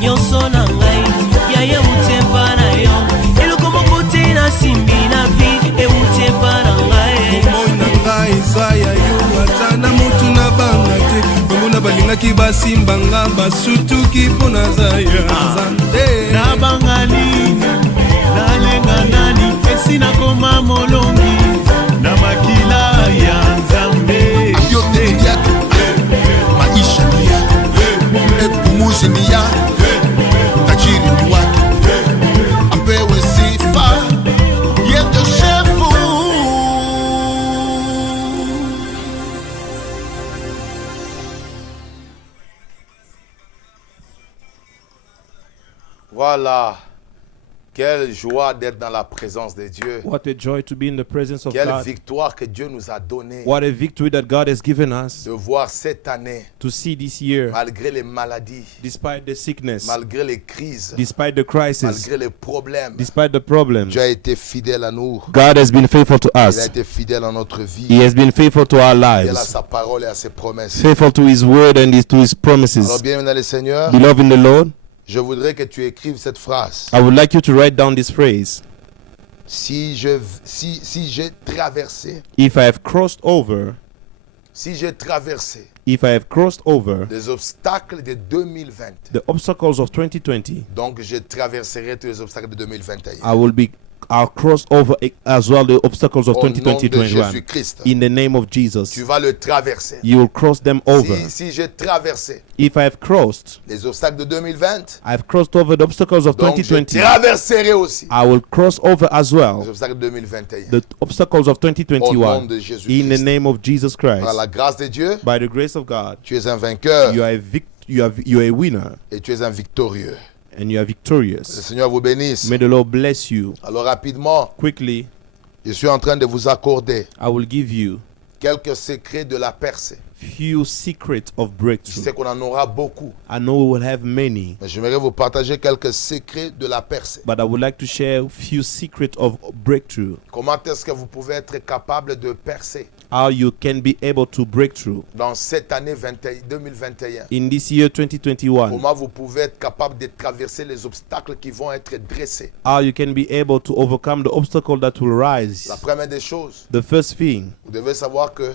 nyonso na ngai yaya utempa na yo eloko moko te na simbi na vi eutempa na ngai moi na ngai eza ya yo ata na motu na banga te bongo na balingaki basimbanga basutuki mpo naza ya nzambe na bangali là, quelle joie d'être dans la présence de Dieu. What a joy to be in the presence of Quelle God. victoire que Dieu nous a donnée. What a victory that God has given us De voir cette année, to see this year, malgré les maladies, despite the sickness, malgré les crises, despite the crisis, malgré les problèmes, despite the problems. Dieu a été fidèle à nous. God has been faithful to Il a us. été fidèle à notre vie. He has been faithful to our Fidèle à lives, sa parole et à ses promesses. faithful to His word and to His Alors promises. bien, dans le Seigneur, Beloved in the Lord, je voudrais que tu écrives cette phrase. I would like you to write down this phrase. Si j'ai traversé, If I have crossed over, si j'ai traversé if I have crossed over les obstacles de 2020, the obstacles of 2020, donc je traverserai tous les obstacles de 2021. I'll cross over as well the obstacles of Au nom de 2021. Jésus-Christ, In the name of Jesus, tu vas le traverser. you will cross them over. Si j'ai traversé If I have crossed, les obstacles de 2020, I've crossed over the obstacles of donc je 2020. traverserai aussi I will cross over as les well obstacles de 2021. the obstacles of Au nom 2021. de In the Jésus-Christ. name of Jesus Par Christ, la grâce de Dieu, by the grace of God, tu es un vainqueur you are a winner et tu es un victorieux. and you are Le victorious. Seigneur vous bénisse. May the Lord bless you. Alors rapidement, Quickly, je suis en train de vous accorder I will give you quelques secrets de la percée. few secrets of Je breakthrough. sais qu'on en aura beaucoup, I know we will have many, mais j'aimerais vous partager quelques secrets de la percée. but I would like to share a few secrets of breakthrough. Comment est-ce que vous pouvez être capable de percer How you can be able to break through dans cette année 2021? in this year 2021. Comment vous pouvez être capable de traverser les obstacles qui vont être dressés? How you can be able to overcome the obstacle that will rise. La première des choses, The first thing, vous devez savoir que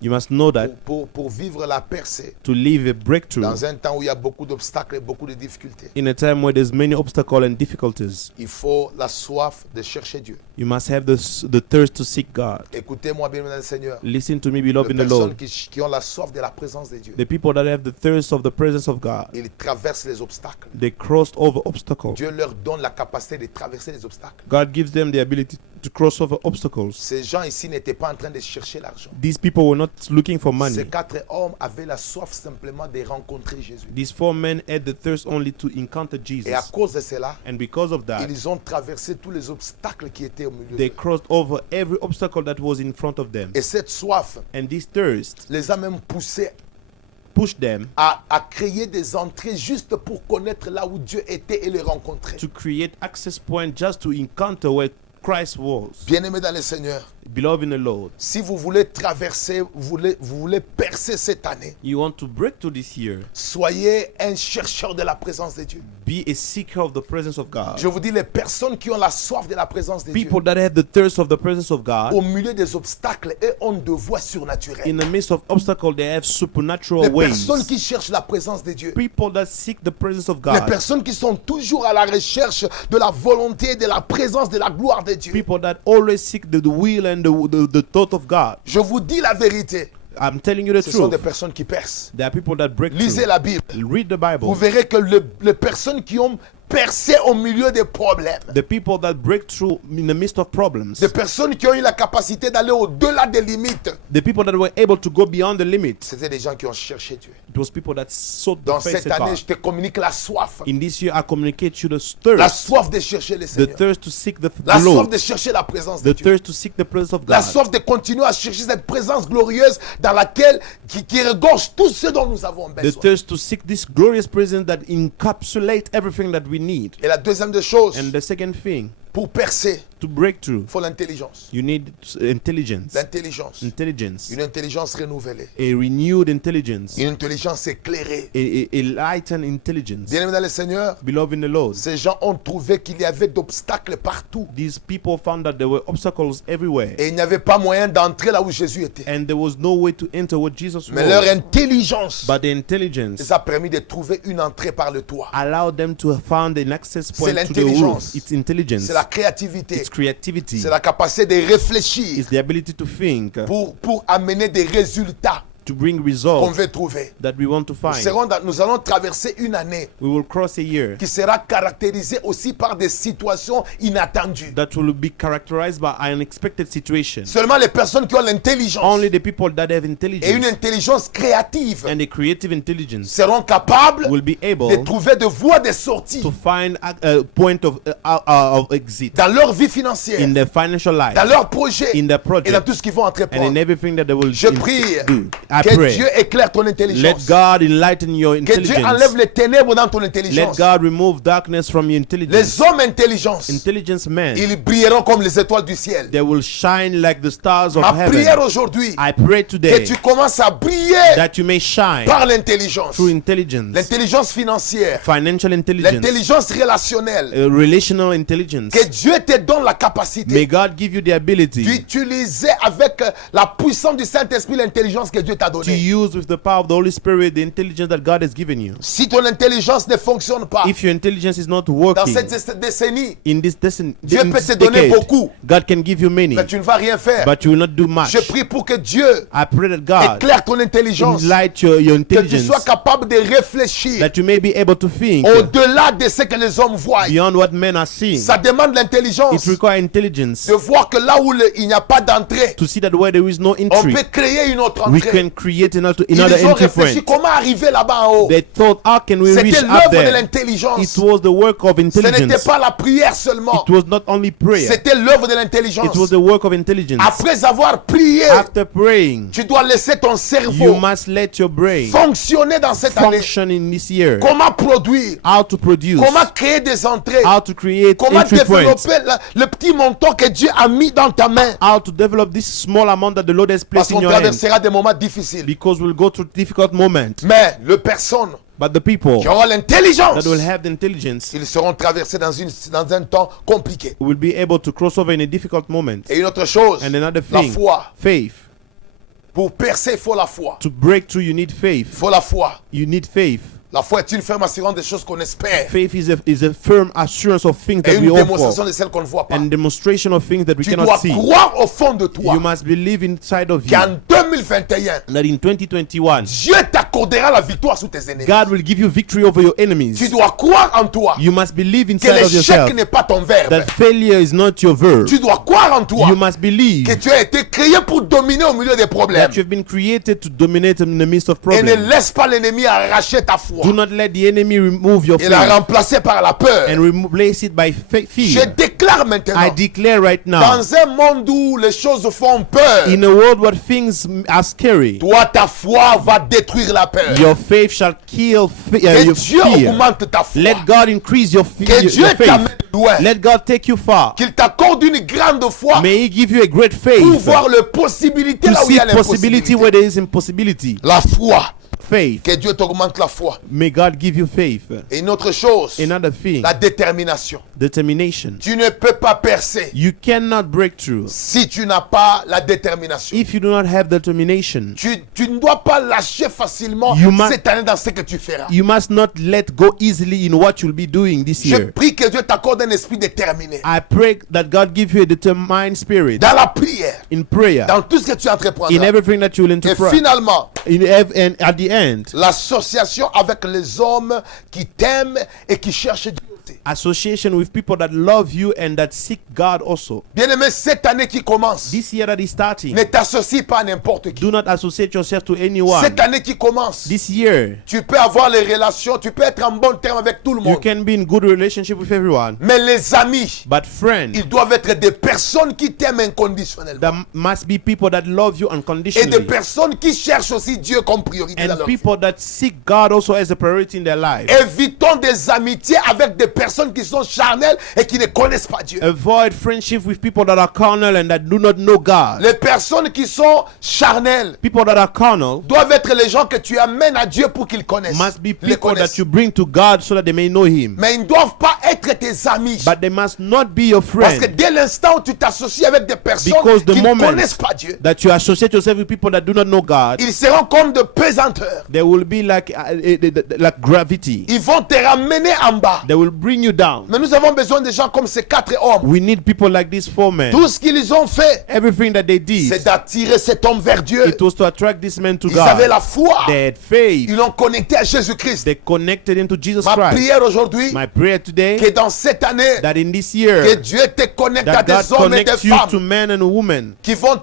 you must know that pour vivre la percée, to live a breakthrough dans un temps où il y a beaucoup d'obstacles et beaucoup de difficultés, in a time where there's many obstacles and difficulties, il faut la soif de chercher Dieu. you must have the thirst to seek God. Écoutez-moi bien, dans le Seigneur. Listen to me, Les beloved in the personnes Lord. qui ont la soif de la présence de Dieu, The people that have the thirst of the presence of God, ils traversent les obstacles. they crossed over obstacles. Dieu leur donne la capacité de traverser les obstacles. God gives them the ability to cross over obstacles. Ces gens ici n'étaient pas en train de chercher l'argent. These people were not looking for money. Ces 4 hommes avaient la soif simplement de rencontrer Jésus. These 4 men had the thirst only to encounter Jesus. Et à cause de cela, And because of that, ils ont traversé tous les obstacles qui étaient au milieu they d'eux. crossed over every obstacle that was in front of them. Et cette soif And this thirst les a même poussés pushed them à créer des entrées juste pour connaître là où Dieu était et le rencontrer. to create access point just to encounter where Christ was. Bien-aimés dans le Seigneur, Beloved in the Lord, si vous voulez traverser, vous voulez percer cette année, you want to break through this year, soyez un chercheur de la présence de Dieu. be a seeker of the presence of God. Je vous dis, les personnes qui ont la soif de la présence de Dieu, People that have the thirst of the presence of God, au milieu des obstacles, eux ont de voies surnaturelles. in the midst of obstacles, they have supernatural Les ways. personnes qui cherchent la présence de Dieu, People that seek the presence of les God, personnes qui sont toujours à la recherche de la volonté, de la présence, de la gloire de Dieu. people that always seek the will and the thought of God. Je vous dis la vérité, I'm telling you the ce sont des truth. personnes qui percent. There are people that break Lisez through. la Bible. Read the Vous Bible. verrez que les personnes qui ont percé au milieu des problèmes, The people that break through in the midst of problems, des personnes qui ont eu la capacité d'aller au-delà des limites, the people that were able to go beyond the limit, c'était des gens qui ont cherché Dieu. it was people that sought the Dans face cette of année, God. je te communique la soif. In this year, I communicate you the La thirst, soif de chercher le the Seigneur. thirst to seek the La soif Lord, de chercher la présence de the Dieu. thirst to seek the presence of La God, soif de continuer à chercher cette présence glorieuse dans laquelle, qui regorge tout ce dont nous avons the besoin. thirst to seek this glorious presence that encapsulates everything that we need. Et la deuxième des choses, And the second thing, pour percer, to break through, il faut l'intelligence. you need intelligence, L'intelligence. intelligence, Une intelligence renouvelée. a renewed intelligence, Une intelligence éclairée. a lightened intelligence. Bien-aimés dans le Seigneur, Beloved in the Lord, ces gens ont trouvé qu'il y avait d'obstacles partout. these people found that there were obstacles everywhere, Et il n'y avait pas moyen d'entrer là où Jésus était. and there was no way to enter where Jesus Mais leur was. intelligence But the intelligence les a permis de trouver une entrée par le toit. allowed them to find an access C'est point to the l'intelligence. roof. It's intelligence, C'est la créativité. it's creativity, C'est la capacité de réfléchir it's the ability to think pour amener des résultats. to bring qu'on results veut trouver. that we want to find. Nous allons traverser une année We will cross a year qui sera caractérisée aussi par des situations inattendues. that will be characterized by unexpected situations. Seulement les personnes qui ont l'intelligence Only the people that have et une intelligence intelligence créative and a creative intelligence seront capables will be de able trouver des voies de sortie to find a point of exit dans leur vie financière, in their financial life, dans leurs projets in their et dans project, tout ce qu'ils vont and in entreprendre. everything that they will Je prie do. I que pray. Dieu éclaire ton Let intelligence. God enlighten your Que Dieu enlève intelligence. les ténèbres dans ton Let intelligence. God remove darkness from your intelligence. Les hommes intelligents, Intelligence men, ils brilleront comme les étoiles du ciel. they will shine like the stars of Ma prière heaven. aujourd'hui, I pray que today tu commences à briller that you may shine par l'intelligence. through intelligence, L'intelligence financière, financial intelligence, l'intelligence relationnelle. relational intelligence. Que Dieu te donne la May capacité God give you the ability d'utiliser avec la puissance du Saint-Esprit l'intelligence que Dieu t'a to donnée. use with the power of the Holy Spirit the intelligence that God has given you. Si ton intelligence ne fonctionne pas If your intelligence is not dans working cette décennie, in this Dieu in peut this te donner decade, beaucoup, God can give you many, mais tu ne vas rien faire. but you will not do much. Je prie pour que Dieu I pray that God éclaire ton intelligence, enlight your que tu intelligence, sois capable de réfléchir that you may be able to think au-delà de ce que les hommes voient. beyond what men are seeing. Ça demande l'intelligence It requires intelligence de voir que là où il n'y a pas d'entrée, to see that where there is no on entry, peut créer une autre we entrée. can create another Ils ont entry réfléchi point. comment arriver là-bas en haut. They thought, how can we reach C'était up l'œuvre de there? l'intelligence. It was the work of Ce n'était intelligence. pas la prière seulement. It was not only prayer. C'était l'œuvre de It l'intelligence. was the work of intelligence. Après avoir prié, After praying, tu dois laisser ton you cerveau must let your brain fonctionner dans cette année. function in this year. Comment produire, How to produce, comment créer des entrées, how to create comment entry points, développer le petit montant que Dieu a mis dans ta main. how to develop this small amount that the Lord has Parce placed in qu'on your hand. traversera des moments difficiles. Because we'll go through difficult moments. Mais les personnes But the people qui auront l'intelligence, that will have the intelligence ils seront traversés dans un temps compliqué. will be able to cross over in a difficult moment. Et une autre chose, And another la thing, foi. faith. Pour percer, il faut la foi. To break through, you need Il faith. faut la foi. You need faith. La foi est une ferme assurance des choses qu'on espère Faith is a firm assurance of things et that we une hope démonstration for, de celles qu'on ne voit pas. and demonstration of things that we Tu cannot dois see. croire au fond de toi You must believe inside of you qu'en 2021, that in 2021, Dieu t'accordera la victoire sur tes ennemis. God will give you victory over your Tu enemies. dois croire en toi You must believe que inside of l'échec yourself n'est pas ton verbe. that failure is not your verb. Tu dois croire en toi You must believe que tu as été créé pour dominer au milieu des problèmes. that you've been created to dominate in the midst of Et ne problems. laisse pas l'ennemi arracher ta foi Do not let the enemy remove your et la faith remplacer par la peur. and replace it by Je fear. déclare maintenant, I declare right now, dans un monde où les choses font peur, in a world where things are scary, toi, ta foi va détruire la peur. your faith shall kill Que your Dieu fear. augmente ta foi. Let God increase your Que your Dieu t'amène faith. loin. Let God take you far. Qu'il t'accorde une grande foi May He give you a great pour faith voir les possibilités to là où il see y a possibility l'impossibilité. where there is impossibility. La foi. Faith. Que Dieu t'augmente la foi. May God give you faith. Et une autre chose, Another thing, la détermination. determination. Tu ne peux pas percer You cannot break through si tu n'as pas la détermination. if you do not have determination. Tu ne dois pas lâcher facilement You must- cette année dans ce que tu feras. You must not let go easily in what you'll be doing this Je year. prie que Dieu t'accorde un esprit déterminé. I pray that God give you a determined spirit Dans la prière, in prayer, dans tout ce que tu in entreprendras. everything that you will Et entreprise. finalement, And at the end, l'association avec les hommes qui t'aiment et qui cherchent Dieu. association with people that love you and that seek God also. Bien-aimé, cette année qui commence, This year that is starting, ne t'associe pas à n'importe qui. do not associate yourself to anyone. Cette année qui commence, This year, tu peux avoir les relations, tu peux être en bon terme avec tout le you monde. can be in good relationship with everyone. Mais les amis, But friends, ils doivent être des personnes qui t'aiment inconditionnellement. there must be people that love you Et des unconditionally. personnes qui cherchent aussi Dieu comme priorité dans And leur vie. people that seek God also as a priority in their life. Évitons des amitiés avec des personnes qui sont charnelles et qui ne connaissent pas Dieu. Avoid friendship with people that are carnal and that do not know God. Les personnes qui sont charnelles People that are carnal doivent être les gens que tu amènes à Dieu pour qu'ils connaissent. must be les people connaissent. that you bring to God so that they may know Him. Mais ils ne doivent pas être tes amis. But they must not be your Parce que friend. dès l'instant où tu t'associes avec des personnes Because the qui ne moment connaissent pas Dieu, that you associate yourself with people that do not know God, ils seront seront comme de pesanteurs. They will be like gravity. Ils vont te ramener en bas. They will bring you down. Mais nous avons besoin de gens comme ces 4 hommes. We need people like these 4 men. Tout ce qu'ils ont fait, Everything that they did, c'est d'attirer cet homme vers Dieu. it was to attract this man to Ils avaient God. la foi. They had faith. Ils l'ont connecté à Jésus-Christ. They connected him to Jesus Ma Christ. prière aujourd'hui, My prayer today, que dans cette année, that in this que year, Dieu te connecte à that des God hommes et des connects you to femmes men and women qui vont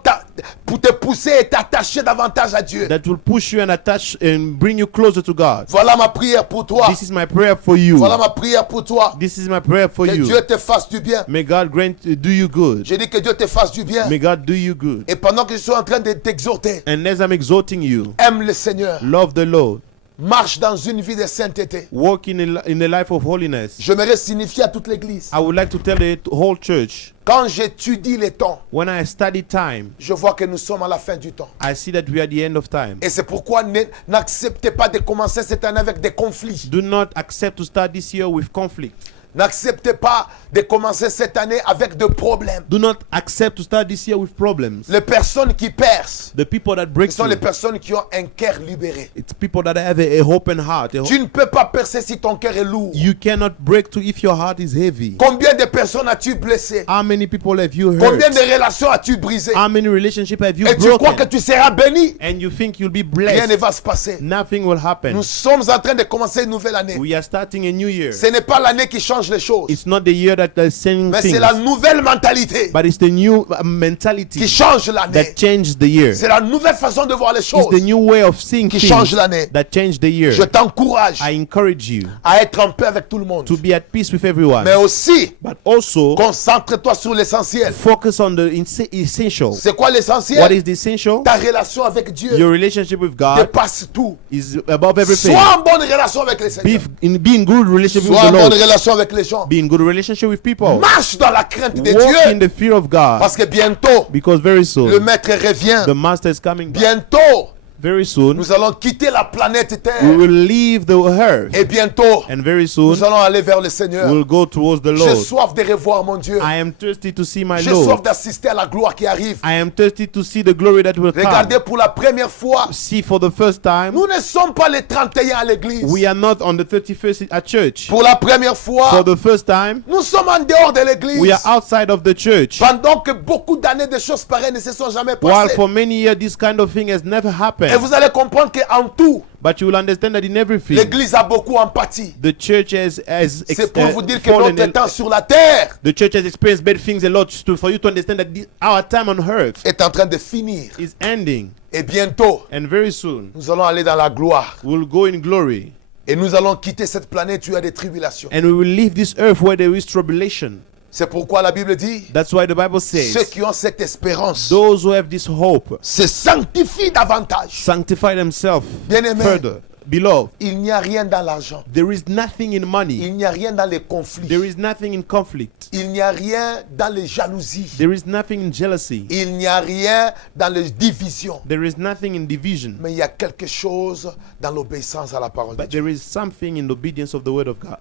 pour te pousser et t'attacher davantage à Dieu. that will push you and attach and bring you closer to God. Voilà ma prière pour toi. This is my prayer for you. Voilà ma prière pour toi. This is my prayer for Que you. Dieu te fasse du bien. May God grant do you good. J'ai dit que Dieu te fasse du bien. May God do you good. Et pendant que je suis en train de t'exhorter, And as I'm exhorting you, aime le Seigneur. love the Lord. Marche dans une vie de sainteté. Walk in a life of holiness. J'aimerais signifier à toute l'église. I would like to tell the whole church, Quand j'étudie les temps, when I study time, je vois que nous sommes à la fin du temps. I see that we are at the end of time. Et c'est pourquoi n'acceptez pas de commencer cette année avec des conflits. Do not accept to start this year with conflict. N'acceptez pas de commencer cette année avec des problèmes. Do not accept to start this year with problems. Les personnes qui percent, The people that ce break sont les through, personnes qui ont un cœur libéré. it's people that have a open heart. Tu ne peux pas percer si ton cœur est lourd. You cannot break through if your heart is heavy. Combien de personnes as-tu blessé? How many people have you Combien hurt? de relations as-tu brisé? How many relationships have you Et tu crois que broken? tu seras béni? And you think you'll be Rien ne blessed? va se passer. Nothing will happen. Nous sommes en train de commencer une nouvelle année. We are starting a new year. Ce n'est pas l'année qui change les choses, It's not the year that is saying mais c'est things, la nouvelle mentalité but it's the new qui mentality change l'année. that changed the year. C'est la nouvelle façon de voir les It's choses the new way of seeing qui things change l'année. that changed the year. Je t'encourage I encourage you à être en paix avec tout le monde. to be at peace with everyone, Mais aussi, but also concentre-toi sur l'essentiel. focus on the essential. C'est quoi What l'essentiel? is the essential? Ta relation avec Dieu Your relationship with God dépasse tout. is above everything. Sois en bonne relation avec les Be Seigneurs. in good relationship Sois en with the bonne Lord. relation avec les gens. Be in good relationship with people. Marche dans la crainte de Walk in Dieu. the fear of God, Parce que bientôt, because very le soon Maître revient. the Master is coming back. Bientôt, Very soon nous allons quitter la planète we Terre. will leave the earth, Et bientôt, and very soon nous allons aller vers le Seigneur. we'll go towards the J'ai Lord. soif de revoir mon Dieu. I am thirsty to see my J'ai soif Lord. d'assister à la gloire qui arrive. I am thirsty to see the glory that will come. Regardez, pour la première fois, See, for the first time, nous ne sommes pas les 31 à l'église. we are not on the 31st at church. Pour la première For fois, the first time, nous sommes en dehors de l'église. we are outside of the church. Pendant que beaucoup d'années de choses pareilles ne se sont jamais While passées. for many years this kind of thing has never Et happened. vous allez comprendre qu'en tout, But you will understand that in everything, l'église a beaucoup empathie. the church has C'est pour vous dire que fallen notre temps sur la terre the church has experienced bad things a lot for you to understand that our time on earth est en train de finir. is ending. Et bientôt, And very soon, nous allons aller dans la gloire. we'll go in glory. Et nous allons quitter cette planète où il y a des tribulations. And we will leave this earth where there is tribulation. C'est pourquoi la Bible dit, That's why the Bible ceux says, qui ont cette espérance those who have this hope se sanctifient davantage. sanctify themselves Bien-aimés, further. Beloved, il n'y a rien dans l'argent. there is nothing in money. Il n'y a rien dans les conflits. There is nothing in conflict. Il n'y a rien dans les jalousies. There is nothing in jealousy. Il n'y a rien dans les divisions. There is nothing in division. Mais il y a quelque chose dans l'obéissance à la parole de But Dieu. there is something in the obedience of the word of God.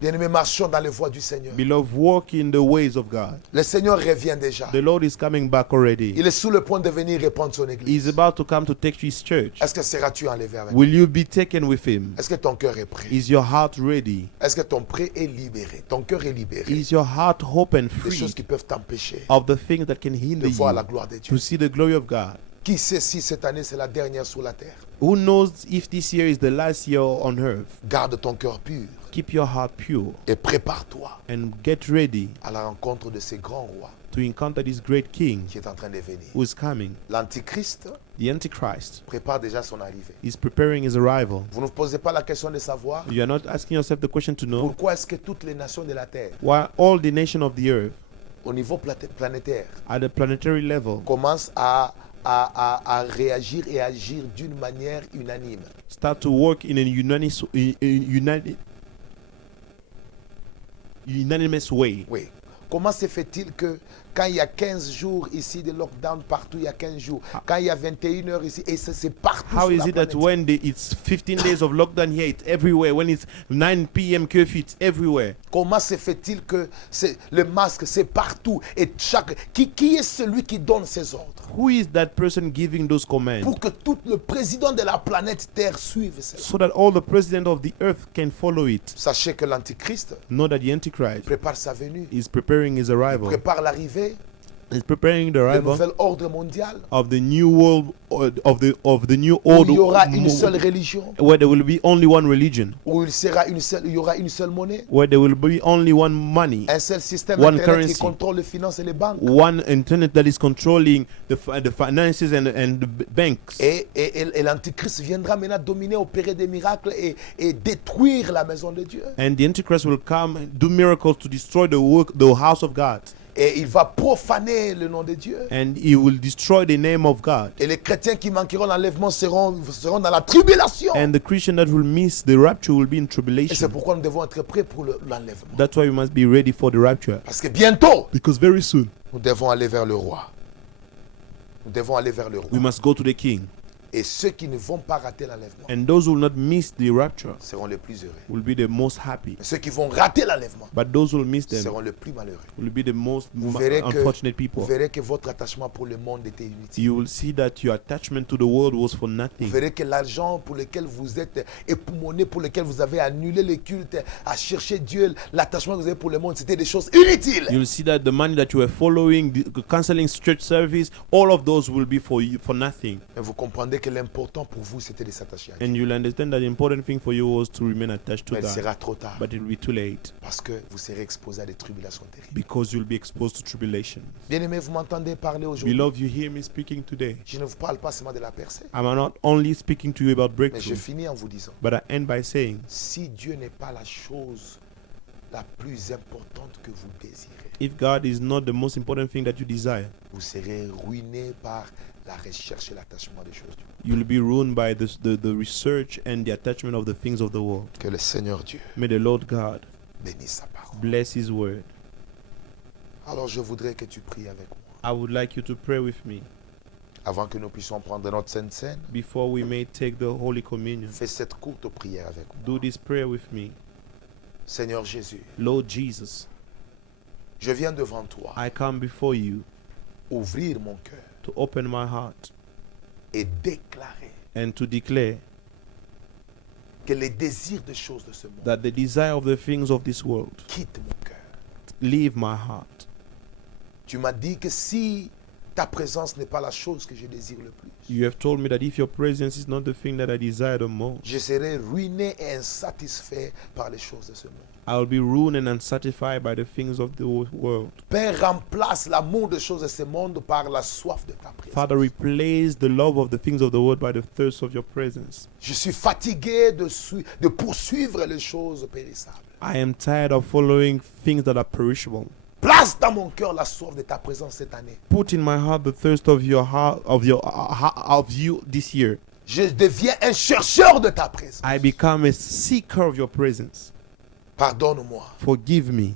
Bien-aimés, marchons dans les voies du Seigneur. Beloved, walk in the ways of God. Le Seigneur revient déjà. The Lord is coming back already. Il est sur le point de venir répondre son église. He's about to come to take his church. Est-ce que seras-tu enlevé avec lui? Will you be taken with him? Est-ce que ton cœur est prêt? Is your heart ready? Est-ce que ton prêt est libéré? Ton cœur est libéré Is your heart open, des free choses qui peuvent t'empêcher of the things that can hinder de voir la you gloire de to Dieu. see the glory of God? Qui sait si cette année c'est la dernière sur la terre? Who knows if this year is the last year on earth? Garde ton cœur pur Keep your heart pure et prépare-toi and get ready à la rencontre de ces grands rois to encounter this great king qui est en train de venir. who is coming. L'Antichrist The Antichrist prépare déjà son arrivée. is preparing his arrival. Vous ne vous posez pas la question de savoir You are not asking yourself the question to know pourquoi est-ce que toutes les nations de la terre, why all the nations of the earth au niveau planétaire, at the planetary level commencent à réagir et agir d'une manière unanime. start to work in a unanimous way. Oui. Comment se fait-il que Quand il y a 15 jours ici de lockdown partout, il y a 15 jours. Quand il y a 21 heures ici, et ça, c'est partout How sur is la it that planète. when it's 15 days of lockdown here, it's everywhere? When it's 9 p.m. curfew, it's everywhere. Comment se fait-il que le masque, c'est partout et qui est celui qui donne ces ordres? Who is that person giving those commands? Pour que tout le président de la planète Terre suive cela. So that all the president of the earth can follow it. Sachez que l'Antichrist Know that the Antichrist prépare sa venue, is preparing his arrival. prépare l'arrivée Is preparing the du arrival nouvel ordre mondial. of the new world, of the new Où order, il y aura une seule religion, where there will be only one religion, où il y aura une seule monnaie, where there will be only one money, un seul système One internet currency. qui contrôle les finances et les banques. one internet that is controlling the finances and the banks. Et l'Antichrist viendra maintenant dominer, opérer des miracles et détruire la maison de Dieu. And the Antichrist will come and do miracles to destroy the house of God. Et il va profaner le nom de Dieu. And he will destroy the name of God. Et les chrétiens qui manqueront l'enlèvement seront dans la tribulation. And the Christian that will miss the rapture will be in Et c'est tribulation. pourquoi nous devons être prêts pour l'enlèvement. That's why we must be ready for the rapture. Parce que bientôt, Because very soon, nous devons aller vers le roi. Nous devons aller vers le roi. we must go to the King. Et ceux qui ne vont pas rater l'enlèvement And those who will not miss the rapture seront les plus heureux. will be the most happy. Et ceux qui vont rater l'enlèvement But those who will miss them seront les plus malheureux. will be the most Vous verrez, unfortunate vous people. verrez que votre attachement pour le monde était inutile. You will see that your attachment to the world was for Vous nothing. verrez que l'argent pour lequel vous êtes époumoné, pour lequel vous avez annulé les cultes, à chercher Dieu, l'attachement que vous avez pour le monde, c'était des choses inutiles. You'll see that the money that you were following, the canceling church service, all of those will be for you, for nothing. Mais vous comprendrez que l'important pour vous, c'était de s'attacher à Dieu. And you'll understand that the important thing for you was to remain attached to Mais il God. sera trop tard. But it will be too late Parce que vous serez exposé à des tribulations terribles. because you'll be exposed to tribulation. Bien-aimés, vous m'entendez parler aujourd'hui. Beloved, you hear me speaking today. Je ne vous parle pas seulement de la percée, I'm not only speaking to you about mais je breakthrough, finis en vous disant, but I end by saying, si Dieu n'est pas la chose la plus importante que vous désirez, if God is not the most important thing that you desire, vous serez ruiné par la recherche et l'attachement des choses du monde. you'll be ruined by the research and the attachment of the things of the world. Que le Seigneur Dieu May the Lord God bénisse sa parole. bless His word. Alors je voudrais que tu pries avec moi. I would like you to pray with me Avant que nous puissions prendre notre Sainte Seine, before we may take the Holy Communion. fais cette courte prière avec moi. Do this prayer with me. Seigneur Jésus, Lord Jesus, je viens devant toi I come before you ouvrir mon cœur to open my heart et déclarer and to declare que les désirs des choses de ce monde that the desire of the things of this world quittent mon cœur. leave my heart. Tu m'as dit que si ta présence n'est pas la chose que je désire le plus, You have told me that if your presence is not the thing that I desire the most, je serai ruiné et insatisfait par les choses de ce monde. I'll be ruined and unsatisfied by the things of the world. Père, remplace l'amour des choses de ce monde par la soif de ta présence. Father, replace the love of the things of the world by the thirst of your presence. Je suis fatigué de poursuivre les choses périssables. I am tired of following things that are perishable. Place dans mon cœur la soif de ta présence cette année. Put in my heart the thirst of your heart, of you this year. Je deviens un chercheur de ta présence. I become a seeker of your presence. Pardonne-moi Forgive me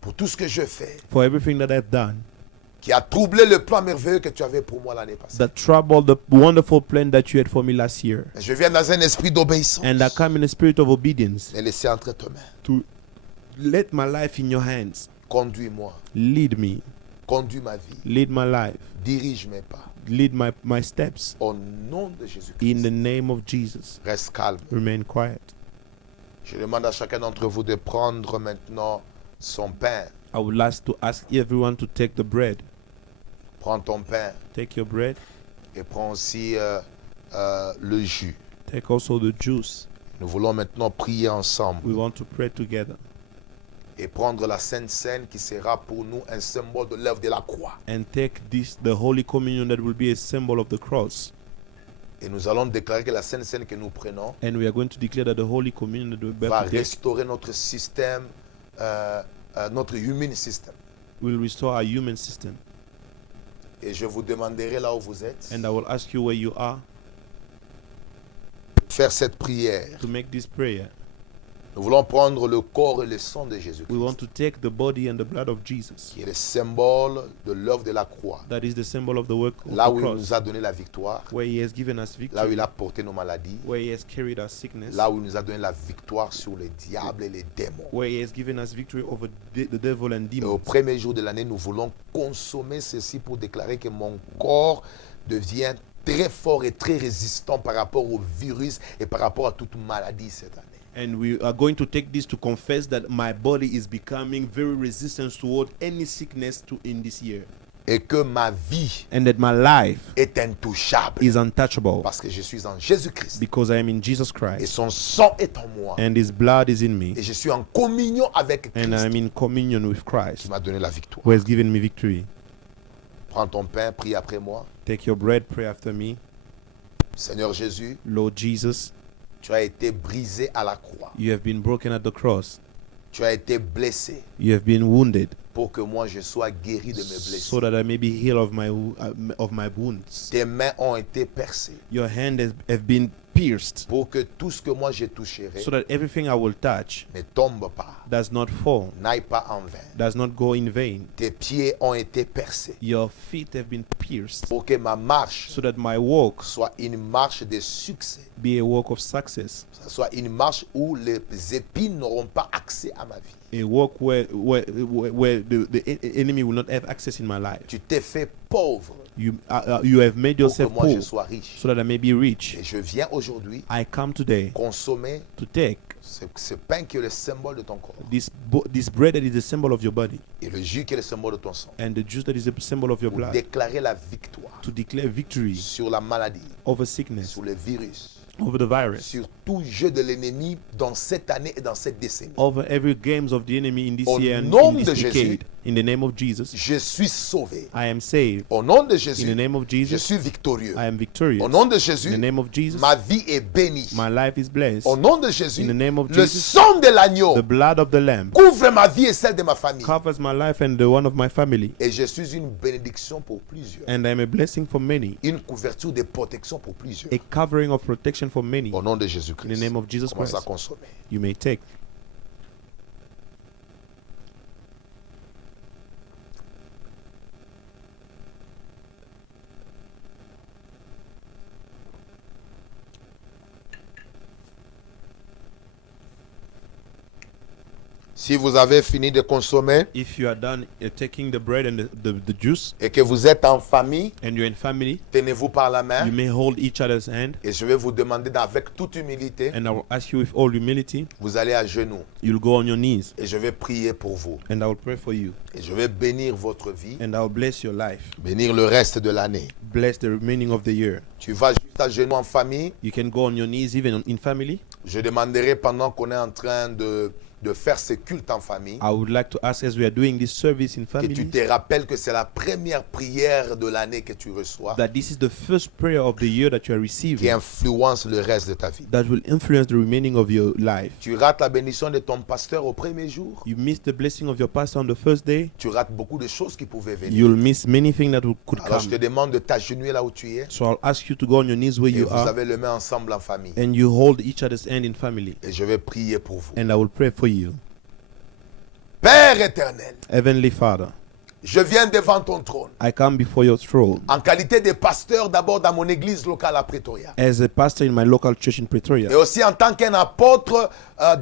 pour tout ce que je fais for everything that I've done qui a troublé le plan merveilleux que tu avais pour moi l'année passée. that troubled the wonderful plan that you had for me last year. Je viens dans un esprit d'obéissance And I come in a spirit of obedience et laisser entre tes mains. to let my life in your hands. Conduis-moi, Lead me. conduis ma vie, Lead my life. dirige mes pas. Lead my steps. Au nom de In Jésus-Christ, the name of Jesus. reste calme. Remain quiet. Je demande à chacun d'entre vous de prendre maintenant son pain. I would like to ask everyone to take the bread. Prends ton pain Take your bread. et prends aussi le jus. Take also the juice. Nous voulons maintenant prier ensemble We want to pray together et prendre la Sainte Seine qui sera pour nous un symbole de l'œuvre de la croix. and take the Holy Communion that will be a symbol of the cross. Et nous allons déclarer que la Sainte Seine que nous prenons And we are going to declare that the Holy Communion that we va bear today restaurer notre système, notre human system. will restore our human system. Et je vous demanderai là où vous êtes, And I will ask you where you are faire cette prière to make this prayer Nous voulons prendre le corps et le sang de We Jésus-Christ, want to take the body and the blood of Jesus. qui est le symbole de l'œuvre de la croix. That is the symbol of the work of Là the où il cross. nous a donné la victoire, Where he has given us là où victory. il a porté nos maladies, Where he has carried our sickness. là où il nous a donné la victoire sur les diables et les démons. Where he has given us victory over the devil and Et au demons. premier jour de l'année, nous voulons consommer ceci pour déclarer que mon corps devient très fort et très résistant par rapport au virus et par rapport à toute maladie cette année. And we are going to take this to confess that my body is becoming very resistant toward any sickness in this year. Et que ma vie And that my life est intouchable is untouchable parce que je suis en Jésus-Christ because I am in Jesus et Christ. son sang est en moi And his blood is in me. et je suis en communion avec And Christ I'm in communion with qui Christ, m'a donné la victoire. who has given me victory. Prends ton pain, prie après moi. Take your bread, pray after me. Seigneur Jésus, Lord Jesus, tu as été brisé à la croix. you have been broken at the cross. Tu as été blessé You have been wounded pour que moi je sois guéri de mes so blessures. that I may be healed of my wounds. Tes mains ont été percées Your hand have been pierced pour que tout ce que moi je toucherai so that everything I will touch ne tombe pas, does not fall, n'aille pas en vain. does not go in vain. Tes pieds ont été percés Your feet have been pierced pour que ma marche so that my walk soit une marche de succès. be a walk of success, Ça soit une marche où les épines n'auront pas accès à ma vie. a walk where the enemy will not have access in my life. Tu t'es fait pauvre You have made pour que yourself moi je poor sois riche. so that I may be rich. Et je viens aujourd'hui I come today consommer to take ce pain qui est le symbole de ton corps this bread that is the symbol of your body et le jus qui est le symbole de ton sang and the juice that is the symbol of your pour blood déclarer la victoire to declare victory sur la maladie, over sickness, sur le virus, over the virus, sur tout jeu de l'ennemi dans cette année et dans cette décennie. over every games of the enemy in this Au year and nom in de this Jésus, decade. In the name of Jesus, Je suis sauvé. I am saved. Au nom de In Jésus, the name of je Jesus, suis victorieux. I am victorious. Au nom de In Jésus, the name of Jesus, ma vie est bénie. my life is blessed. Au nom de Jésus, In the name of le Jesus, sang de l'agneau The blood of the Lamb couvre ma vie et celle de ma famille. covers my life and the one of my family, Et je suis une bénédiction pour plusieurs. and I am a blessing for many, Une couverture de protection pour plusieurs. a covering of protection for many. Au nom de In Jésus-Christ, the name of Jesus commence à Christ, consommer. you may take. Si vous avez fini de consommer If you are done taking the bread and the juice, et que vous êtes en famille, and you're in family, tenez-vous par la you main may hold each other's hand, et je vais vous demander avec toute humilité, and I will ask you with all humility, vous allez à genoux you'll go on your knees, et je vais prier pour vous. and I will pray for you, Et je vais bénir votre vie, and I will bless your life, bénir le reste de l'année. bless the remaining of the year. Tu vas juste à genoux en famille. You can go on your knees even in family. Je demanderai pendant qu'on est en train de faire ce culte en famille, I would like to ask, as we are doing this service in que tu family, te rappelles que c'est la première prière de l'année que tu reçois that this is the first prayer of the year that you are qui receiving influence le reste de ta vie. that will influence the remaining of your life. Tu rates la bénédiction de ton pasteur au premier jour, You miss the blessing of your pastor on the first day, tu rates beaucoup de choses qui pouvaient venir. you'll miss many things that could Alors je te come. demande de t'agenouiller là où tu es So I'll ask you to go on your knees where et you vous are, avez les mains ensemble en famille. and you hold each other's hand in family, Et je vais prier pour vous. and I will pray for you. Père éternel, Heavenly Father, je viens devant ton trône I come before your throne en qualité de pasteur d'abord dans mon église locale à Pretoria. as a pastor in my local church in Pretoria, Et aussi en tant qu'un apôtre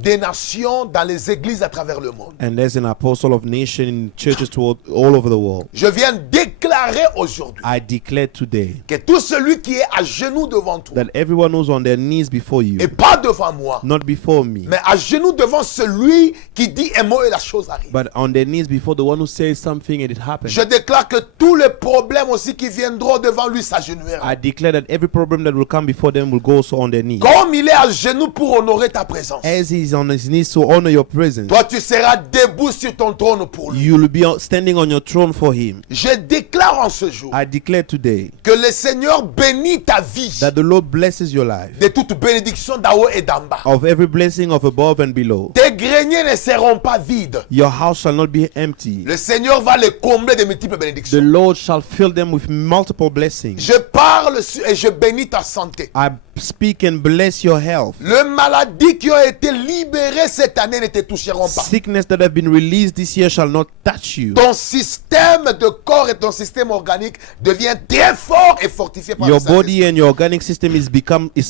des nations dans les églises à travers le monde. and as an apostle of nation in churches all over the world. Je viens déclarer aujourd'hui I declare today que tout celui qui est à genoux devant toi, that everyone who's on their knees before you, et pas devant moi, not before me, mais à genoux devant celui qui dit un mot et la chose arrive. but on their knees before the one who says something and it happens. Je déclare que tous les problèmes aussi qui viendront devant lui s'agenouilleront. I declare that every problem that will come before them will go also on their knees. Comme il est à genoux pour honorer ta présence, As he is on his knees to honor your presence, toi tu seras debout sur ton trône pour lui. you will be standing on your throne for him. Je déclare en ce jour I declare today que le Seigneur bénit ta vie that the Lord blesses your life de toute bénédiction d'en haut et d'en bas. of every blessing of above and below. Tes greniers ne seront pas vides. Your house shall not be empty. Le Seigneur va les combler de multiples The bénédictions. Lord shall fill them with multiple blessings. Je parle et je bénis ta santé. I speak and bless your health. Les maladies qui ont été libérées cette année ne te toucheront pas. Sickness that have been released this year shall not touch you. Ton système de corps et ton système organique devient très fort et fortifié par le Your Saint-Esprit. body and your organic system is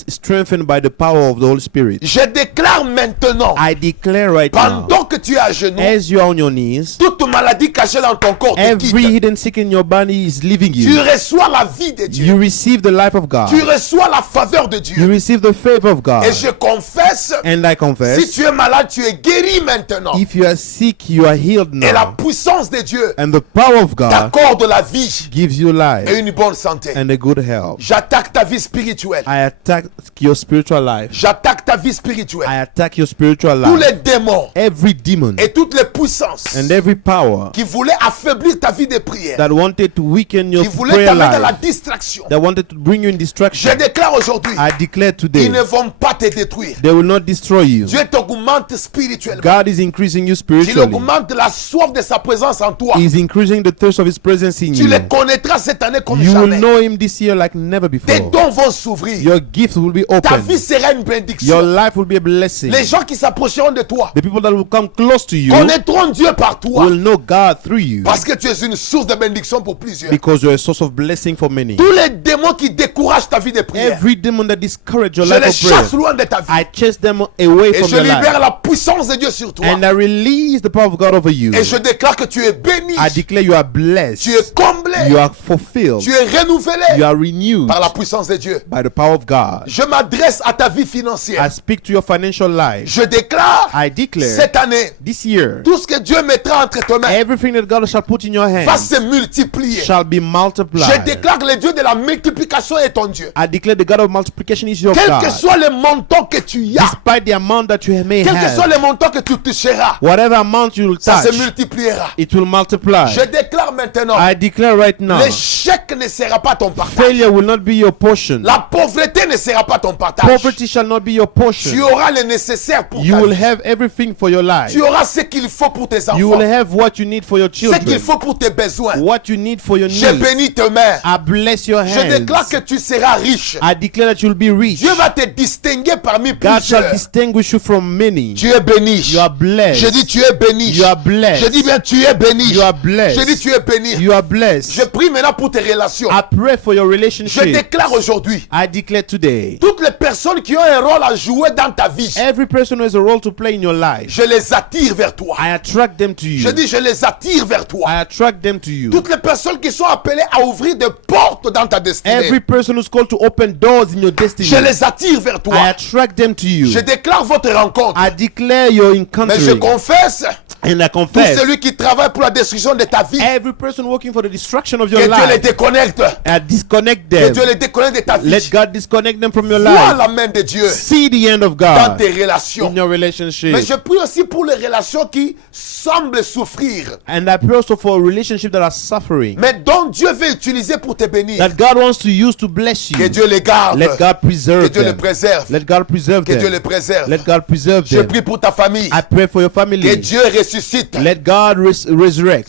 strengthened by the power of the Holy Spirit. Je déclare maintenant, I declare right now, pendant que tu es à genoux, as you are on your knees, toute maladie cachée dans ton corps te every quitte. hidden sick in your body is leaving Tu you. reçois la vie de Dieu. You receive the life of God. Tu reçois la faveur de You Dieu. receive the favor of God. Et je confesse, And I si confess, tu es malade, tu es guéri maintenant. if you are sick, you are healed Et la now. puissance de Dieu And the power of God t'accorde la vie gives you et life une bonne santé. and a good health. J'attaque ta vie spirituelle. I attack your spiritual life. J'attaque ta vie spirituelle. I attack your spiritual Tous les life. démons Every demon et toutes les puissances and every power qui voulaient affaiblir ta vie de prière, that wanted to weaken your qui voulaient prayer t'amener dans la life, distraction, that wanted to bring you in je distraction, déclare aujourd'hui, I declare today, ils ne vont pas te détruire. they will not destroy you. Dieu t'augmente spirituellement. God is increasing you Il spiritually. augmente la soif de sa présence en toi. He is increasing the thirst of His presence in Tu you. le connaîtras cette année comme You will jamais. know Him this year like never Tes before. dons vont s'ouvrir. Your gifts will be Ta open. vie sera une Your bénédiction. life will be a blessing. Les gens qui s'approcheront de toi The people that will come close to you connaîtront Dieu par toi. will know God through you Parce que tu es une source de bénédiction pour plusieurs. because you're a source of blessing for many. Tous les démons qui découragent ta vie de prière, Every demon that discourage your je life les of prayer, chasse loin de ta vie. I chase them away Et from je your libère life. la puissance de Dieu sur toi. And I release the power of God over you. Et je déclare que tu es béni. I declare you are blessed. Tu es comblé. You are fulfilled. Tu es renouvelé You are renewed par la puissance de Dieu. by the power of God. Je m'adresse à ta vie financière. I speak to your financial life. Je déclare I declare cette année, this year, tout ce que Dieu mettra entre tes mains everything that God shall put in your va hands se multiplier. shall be Je multiplied. déclare que le Dieu de la multiplication est ton Dieu. I declare the God of multiplication is your Quel que God. soit le montant que tu y as, Despite the amount that you may quel que soit have, le montant que tu toucheras, whatever amount you will ça se touch, multipliera. it will multiply. Je déclare maintenant, I declare right now, l'échec ne sera pas ton partage. failure will not be your portion. La pauvreté ne sera pas ton partage. Poverty shall not be your Tu portion. auras le nécessaire pour You ta will vie. have everything for your life. Tu auras ce qu'il faut pour tes You will enfants. have what you need for your Ce qu'il children. faut pour tes besoins. What you need for your Je needs. bénis tes mains. I bless your Je déclare hands. que tu seras riche. I declare that you'll be rich. Dieu va te distinguer parmi God shall plusieurs. distinguish you from many. Tu es béni. You are blessed. Je dis tu es béni. You are blessed. Je dis bien tu es béni. You are blessed. Je dis tu es béni. You are blessed. Je prie maintenant pour tes relations. I pray for your Je relationship. déclare aujourd'hui, I declare today, toutes les personnes qui ont un rôle à jouer dans ta vie, every person who has a role to play in your life, je les attire vers toi. I attract them to Je you. dis je les attire vers toi. I attract them to you. Toutes les personnes qui sont appelées à ouvrir des portes dans ta destinée, Every person who's called to open doors in your destiny, je les attire vers I toi. attract them to you. Je déclare votre rencontre. I declare your Mais je encountering. confesse, And I tout confess, celui qui travaille pour la destruction de ta vie, every person working for the destruction of que your Dieu les life, déconnecte. I disconnect Que them. Dieu les déconnecte de ta vie. Let God disconnect them from your Vois life. la main de Dieu See the end of dans God tes relations. in your relationship. Mais je prie aussi pour les relations qui semblent souffrir, And I pray also for a relationship that are suffering, mais dont Dieu veut utiliser pour te bénir. that God wants to use to bless Que you. Dieu les garde. Let God Que preserve Dieu les them. préserve. Let God preserve Que Dieu les them. préserve. Let God preserve Je them. prie pour ta famille. I pray for your Que family. Dieu ressuscite. Let God resurrect.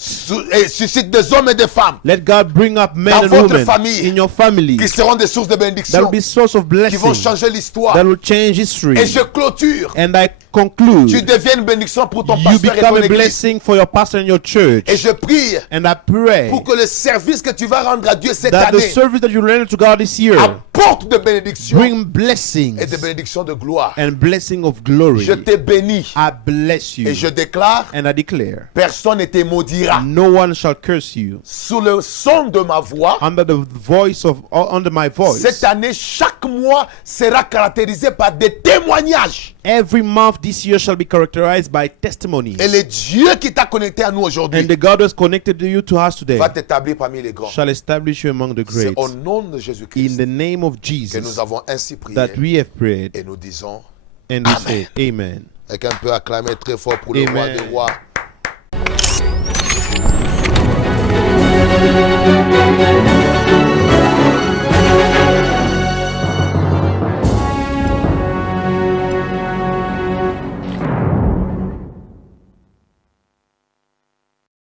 Et suscite des hommes et des femmes Let God bring up men Dans and votre women famille, in your family qui seront des sources de that will bénédiction, be source of qui vont blessing, changer l'histoire. that will change history. Et je clôture. And I conclude, Tu deviens une bénédiction pour ton you pasteur et become ton a église. blessing for your pastor and your church. Et je prie And I pray pour que le service que tu vas rendre à Dieu cette that the année service that you render to God this year apporte de bénédictions bring blessings et de bénédictions de gloire. and blessing of glory. Je te bénis I bless you et je déclare, and I declare, personne ne te maudira. no one shall curse you. Sous le son de ma voix, Under the voice of, under my voice, cette année, chaque mois sera caractérisé par des témoignages. every month this year shall be characterized by testimonies. Et le Dieu qui t'a connecté à nous aujourd'hui And the God who has connected you to us today va t'établir parmi les grands. shall establish you among the C'est great. au nom de In Jésus-Christ the name of que nous Jesus avons ainsi prié that we have prayed et nous disons and we say, Amen. Quelqu'un peut acclamer très fort pour le roi Amen. des rois